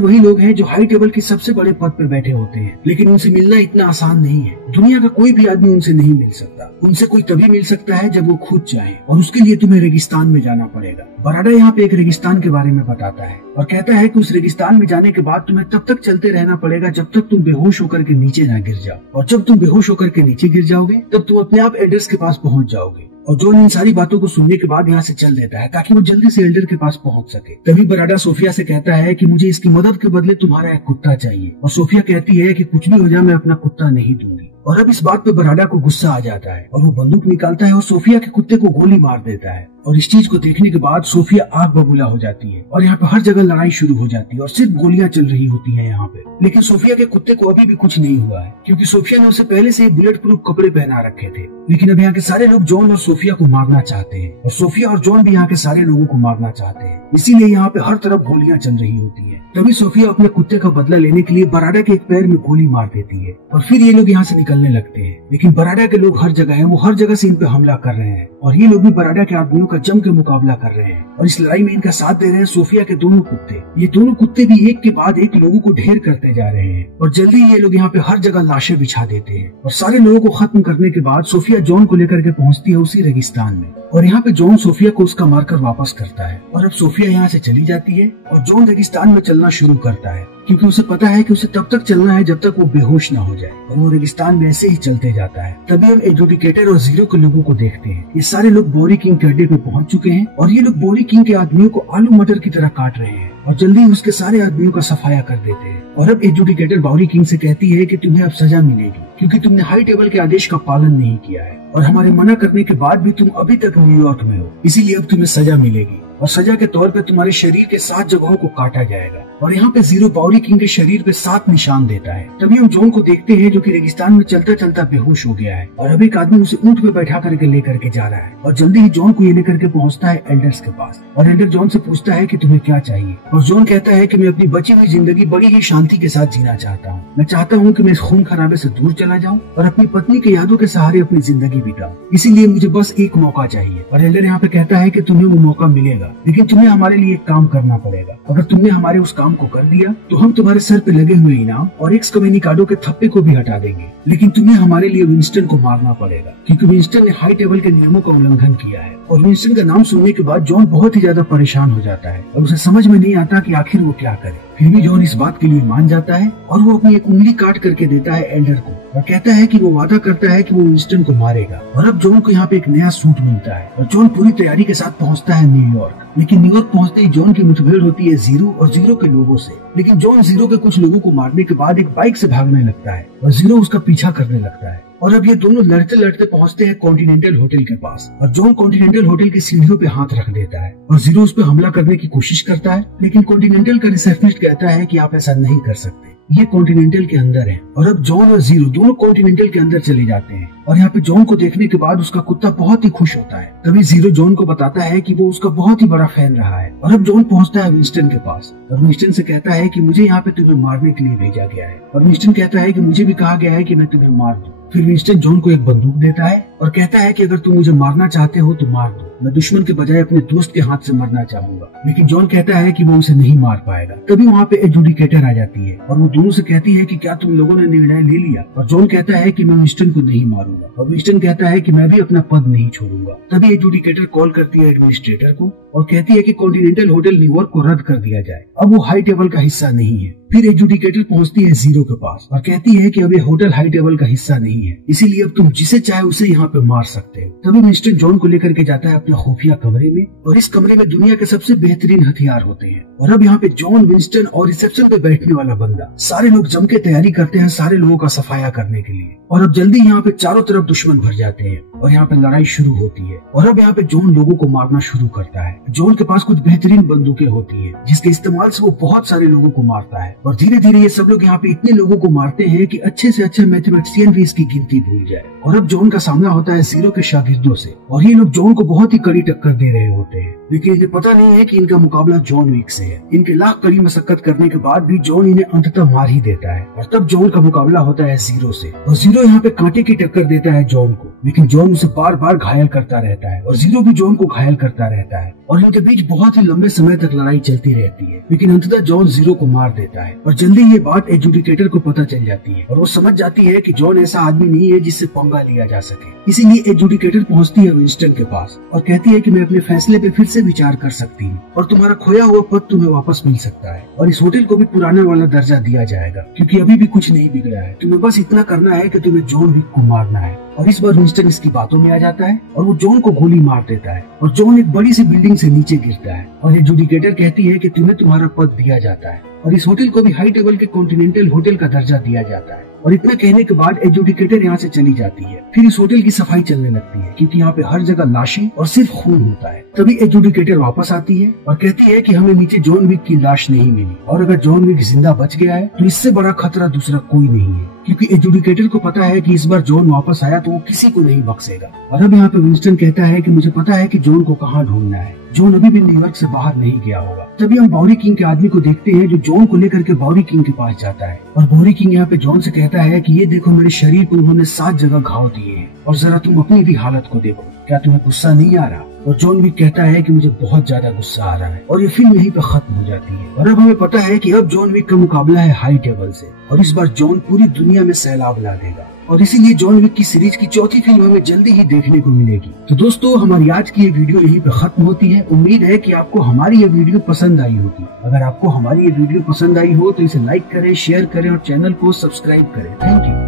वही लोग हैं जो हाई टेबल के सबसे बड़े पद पर बैठे होते हैं, लेकिन उनसे मिलना इतना आसान नहीं है। दुनिया का कोई भी आदमी उनसे नहीं मिल सकता। उनसे कोई तभी मिल सकता है जब वो खुद चाहे, और उसके लिए तुम्हें रेगिस्तान में जाना पड़ेगा। बराडा यहाँ पे एक रेगिस्तान के बारे में बताता है और कहता है कि उस रेगिस्तान में जाने के बाद तुम्हें तब तक चलते रहना पड़ेगा जब तक तुम बेहोश होकर के नीचे ना गिर जाओ, और जब तुम बेहोश होकर के नीचे गिर जाओगे तब तुम अपने आप एल्डर्स के पास पहुंच जाओगे। और जॉन इन सारी बातों को सुनने के बाद यहाँ से चल देता है ताकि वो जल्दी से एल्डर के पास पहुंच सके। तभी बराडा सोफिया से कहता है कि मुझे इसकी मदद के बदले तुम्हारा एक कुत्ता चाहिए, और सोफिया कहती है कि कुछ भी हो जाए मैं अपना कुत्ता नहीं दूंगी। और अब इस बात पे बराडा को गुस्सा आ जाता है और वो बंदूक निकालता है और सोफिया के कुत्ते को गोली मार देता है। और इस चीज को देखने के बाद सोफिया आग बबूला हो जाती है और यहाँ पे हर जगह लड़ाई शुरू हो जाती है और सिर्फ गोलियां चल रही होती हैं यहाँ पे। लेकिन सोफिया के कुत्ते को अभी भी कुछ नहीं हुआ है, क्योंकि सोफिया ने उसे पहले से ही बुलेट प्रूफ कपड़े पहना रखे थे। लेकिन अब यहाँ के सारे लोग जॉन और सोफिया को मारना चाहते हैं, और सोफिया और जॉन भी यहाँ के सारे लोगों को मारना चाहते हैं, इसीलिए यहाँ पे हर तरफ गोलियां चल रही होती है। तभी सोफिया अपने कुत्ते का बदला लेने के लिए बराडा के एक पैर में गोली मार देती है, और फिर ये लोग यहाँ से निकलने लगते हैं। लेकिन बराडा के लोग हर जगह हैं, वो हर जगह से इन पे हमला कर रहे हैं, और ये लोग भी बराडा के आदमियों का जम के मुकाबला कर रहे हैं। और इस लड़ाई में इनका साथ दे रहे हैं सोफिया के दोनों कुत्ते। ये दोनों कुत्ते भी एक के बाद एक लोगों को ढेर करते जा रहे हैं, और जल्दी ये लोग यहाँ पे हर जगह लाशें बिछा देते हैं। और सारे लोगों को खत्म करने के बाद सोफिया जॉन को लेकर के पहुंचती है उसी रेगिस्तान में, और यहाँ पे जॉन सोफिया को उसका मारकर वापस करता है। और अब सोफिया यहाँ से चली जाती है और जॉन रेगिस्तान में चलना शुरू करता है, क्योंकि उसे पता है कि उसे तब तक चलना है जब तक वो बेहोश ना हो जाए, और वो रेगिस्तान में ऐसे ही चलते जाता है। तभी हम एडजुडिकेटर और जीरो के लोगों को देखते हैं। ये सारे लोग बोरी किंग के अड्डे पे पहुंच चुके हैं, और ये लोग बोरी किंग के आदमियों को आलू मटर की तरह काट रहे हैं, और जल्दी उसके सारे आदमियों का सफाया कर देते हैं। और अब एडजुडिकेटर बोरी किंग से कहती है कि तुम्हें अब सजा मिलेगी, क्योंकि तुमने हाई टेबल के आदेश का पालन नहीं किया है, और हमारे मना करने के बाद भी तुम अभी तक न्यूयॉर्क में हो, इसीलिए अब तुम्हें सजा मिलेगी। और सजा के तौर पे तुम्हारे शरीर के 7 जगहों को काटा जाएगा। और यहाँ पे जीरो बोरी किंग के शरीर पे 7 निशान देता है। तभी हम जॉन को देखते हैं जो कि रेगिस्तान में चलता चलता बेहोश हो गया है, और अब एक आदमी उसे ऊंट पे बैठा करके लेकर के जा रहा है, और जल्दी ही जॉन को ये लेकर के पहुंचता है एल्डर्स के पास। और एल्डर जॉन से पूछता है कि तुम्हें क्या चाहिए, और जॉन कहता है कि मैं अपनी बची हुई जिंदगी बड़ी ही शांति के साथ जीना चाहता हूँ। मैं चाहता हूँ कि मैं इस खून खराबे से दूर चला जाऊँ और अपनी पत्नी के यादों के सहारे अपनी जिंदगी बिताऊं, इसीलिए मुझे बस एक मौका चाहिए। और एल्डर यहाँ पे कहता है कि तुम्हें वो मौका मिलेगा, लेकिन तुम्हें हमारे लिए एक काम करना पड़ेगा। अगर तुमने हमारे उस काम को कर दिया तो हम तुम्हारे सर पे लगे हुए इनाम और एक्सकम्युनिकाडो के थप्पे को भी हटा देंगे, लेकिन तुम्हें हमारे लिए विंस्टन को मारना पड़ेगा, क्योंकि विंस्टन ने हाई टेबल के नियमों का उल्लंघन किया है। और विंस्टन का नाम सुनने के बाद जॉन बहुत ही ज्यादा परेशान हो जाता है, और उसे समझ में नहीं आता कि आखिर वो क्या करे। फिर भी जॉन इस बात के लिए मान जाता है, और वो अपनी एक उंगली काट करके देता है एल्डर को, और कहता है कि वो वादा करता है कि वो विंस्टन को मारेगा। और अब जॉन को यहाँ पे एक नया सूट मिलता है, और जॉन पूरी तैयारी के साथ पहुँचता है न्यूयॉर्क। लेकिन न्यूयॉर्क पहुँचते ही जॉन की मुठभेड़ होती है जीरो और जीरो के लोगों से। लेकिन जॉन जीरो के कुछ लोगों को मारने के बाद एक बाइक से भागने लगता है, और जीरो उसका पीछा करने लगता है। और अब ये दोनों लड़ते लड़ते पहुंचते हैं कॉन्टिनेंटल होटल के पास, और जॉन कॉन्टिनेंटल होटल की सीढ़ियों पे हाथ रख देता है, और जीरो उस पर हमला करने की कोशिश करता है। लेकिन कॉन्टिनेंटल का रिसेप्शनिस्ट कहता है कि आप ऐसा नहीं कर सकते, ये कॉन्टिनेंटल के अंदर है। और अब जॉन और जीरो दोनों कॉन्टिनेंटल के अंदर चले जाते हैं, और यहाँ पे जॉन को देखने के बाद उसका कुत्ता बहुत ही खुश होता है। तभी जीरो जॉन को बताता है कि वो उसका बहुत ही बड़ा फैन रहा है। और अब जॉन पहुंचता है विंस्टन के पास, और विंस्टन से कहता है कि मुझे यहाँ पे तुम्हें मारने के लिए भेजा गया है। और विंस्टन कहता है कि मुझे भी कहा गया है कि मैं तुम्हें मार दूं। फिर विंस्टन जॉन को एक बंदूक देता है और कहता है कि अगर तुम मुझे मारना चाहते हो तो मार दो, मैं दुश्मन के बजाय अपने दोस्त के हाथ से मरना चाहूंगा। लेकिन जॉन कहता है कि वो उसे नहीं मार पाएगा। तभी वहाँ पे एडजुडिकेटर आ जाती है, और वो दोनों से कहती है कि क्या तुम लोगों ने निर्णय ले लिया। और जॉन कहता है कि मैं विंस्टन को नहीं मारूंगा, और विंस्टन कहता है कि मैं भी अपना पद नहीं छोड़ूंगा। तभी एडजुडिकेटर कॉल करती है एडमिनिस्ट्रेटर को, और कहती है कि कॉन्टिनेंटल होटल न्यूयॉर्क को रद्द कर दिया जाए, अब वो हाई टेबल का हिस्सा नहीं है। फिर एजुडिकेटर पहुंचती है जीरो के पास और कहती है कि अब ये होटल हाई टेबल का हिस्सा नहीं है, इसीलिए अब तुम जिसे चाहे उसे यहाँ पे मार सकते हो। तभी विंस्टन जॉन को लेकर के जाता है अपने खुफिया कमरे में और इस कमरे में दुनिया के सबसे बेहतरीन हथियार होते हैं। और अब यहाँ पे जॉन, विंस्टन और रिसेप्शन पे बैठने वाला बंदा, सारे लोग जम के तैयारी करते हैं सारे लोगों का सफाया करने के लिए। और अब जल्दी यहाँ पे चारों तरफ दुश्मन भर जाते हैं और यहाँ पे लड़ाई शुरू होती है। और अब यहाँ पे जॉन लोगों को मारना शुरू करता है। जॉन के पास कुछ बेहतरीन बंदूकें होती है जिसके इस्तेमाल से वो बहुत सारे लोगों को मारता है। और धीरे धीरे ये सब लोग यहाँ पे इतने लोगों को मारते हैं कि अच्छे से अच्छे मैथमेटिशियन भी इसकी गिनती भूल जाए। और अब जॉन का सामना होता है जीरो के शागिर्दों से और ये लोग जॉन को बहुत ही कड़ी टक्कर दे रहे होते हैं, लेकिन इन्हें पता नहीं है कि इनका मुकाबला जॉन विक से है। इनके लाख कड़ी मशक्कत करने के बाद भी जॉन इन्हें अंततः मार ही देता है। और तब जॉन का मुकाबला होता है जीरो से और जीरो यहाँ पे कांटे की टक्कर देता है जॉन को, लेकिन जॉन उसे बार बार घायल करता रहता है और जीरो भी जॉन को घायल करता रहता है। और इनके बीच बहुत ही लंबे समय तक लड़ाई चलती रहती है, लेकिन अंततः जॉन जीरो को मार देता है। और जल्दी ये बात एजुडिकेटर को पता चल जाती है और वो समझ जाती है कि जॉन ऐसा आदमी नहीं है जिससे पंगा लिया जा सके। इसीलिए एजुडिकेटर पहुंचती है विंस्टन के पास और कहती है कि मैं अपने फैसले पे फिर से विचार कर सकती हूँ और तुम्हारा खोया हुआ पद तुम्हें वापस मिल सकता है और इस होटल को भी पुराने वाला दर्जा दिया जाएगा, क्योंकि अभी भी कुछ नहीं बिगड़ा है। तुम्हें बस इतना करना है कि तुम्हें जॉन विक को मारना है। और इस बार विंस्टन इसकी बातों में आ जाता है और वो जॉन को गोली मार देता है और जॉन एक बड़ी सी बिल्डिंग से नीचे गिरता है। और एजुडिकेटर कहती है कि तुम्हें तुम्हारा पद दिया जाता है और इस होटल को भी हाई टेबल के कॉन्टिनेंटल होटल का दर्जा दिया जाता है। और इतना कहने के बाद एजुडिकेटर यहाँ से चली जाती है। फिर इस होटल की सफाई चलने लगती है क्योंकि यहाँ पे हर जगह लाशें और सिर्फ खून होता है। तभी एजुडिकेटर वापस आती है और कहती है कि हमें नीचे जॉन विक की लाश नहीं मिली और अगर जॉन विक जिंदा बच गया है तो इससे बड़ा खतरा दूसरा कोई नहीं है, क्योंकि एजुडिकेटर को पता है कि इस बार जॉन वापस आया तो वो किसी को नहीं बख्शेगा। और अब यहाँ पे विंस्टन कहता है कि मुझे पता है कि जॉन को कहाँ ढूंढना है, जॉन अभी भी न्यूयॉर्क से बाहर नहीं गया होगा। तभी हम बॉरी किंग के आदमी को देखते हैं जो जॉन को लेकर के बॉरी किंग के पास जाता है और बॉरी किंग यहाँ पे जॉन से कहता है कि ये देखो मेरे शरीर पर उन्होंने 7 जगह घाव दिए हैं और जरा तुम अपनी भी हालत को देखो, क्या तुम्हें गुस्सा नहीं आ रहा? और जॉन विक कहता है कि मुझे बहुत ज्यादा गुस्सा आ रहा है। और ये फिल्म यहीं पे खत्म हो जाती है। और अब हमें पता है कि अब जॉन विक का मुकाबला है हाई टेबल से और इस बार जॉन पूरी दुनिया में सैलाब ला देगा और इसीलिए जॉन विक की सीरीज की चौथी फिल्म हमें जल्दी ही देखने को मिलेगी। तो दोस्तों, हमारी आज की ये वीडियो यहीं पे खत्म होती है। उम्मीद है कि आपको हमारी ये वीडियो पसंद आई होगी। अगर आपको हमारी ये वीडियो पसंद आई हो तो इसे लाइक करें, शेयर करें और चैनल को सब्सक्राइब करें। Thank you.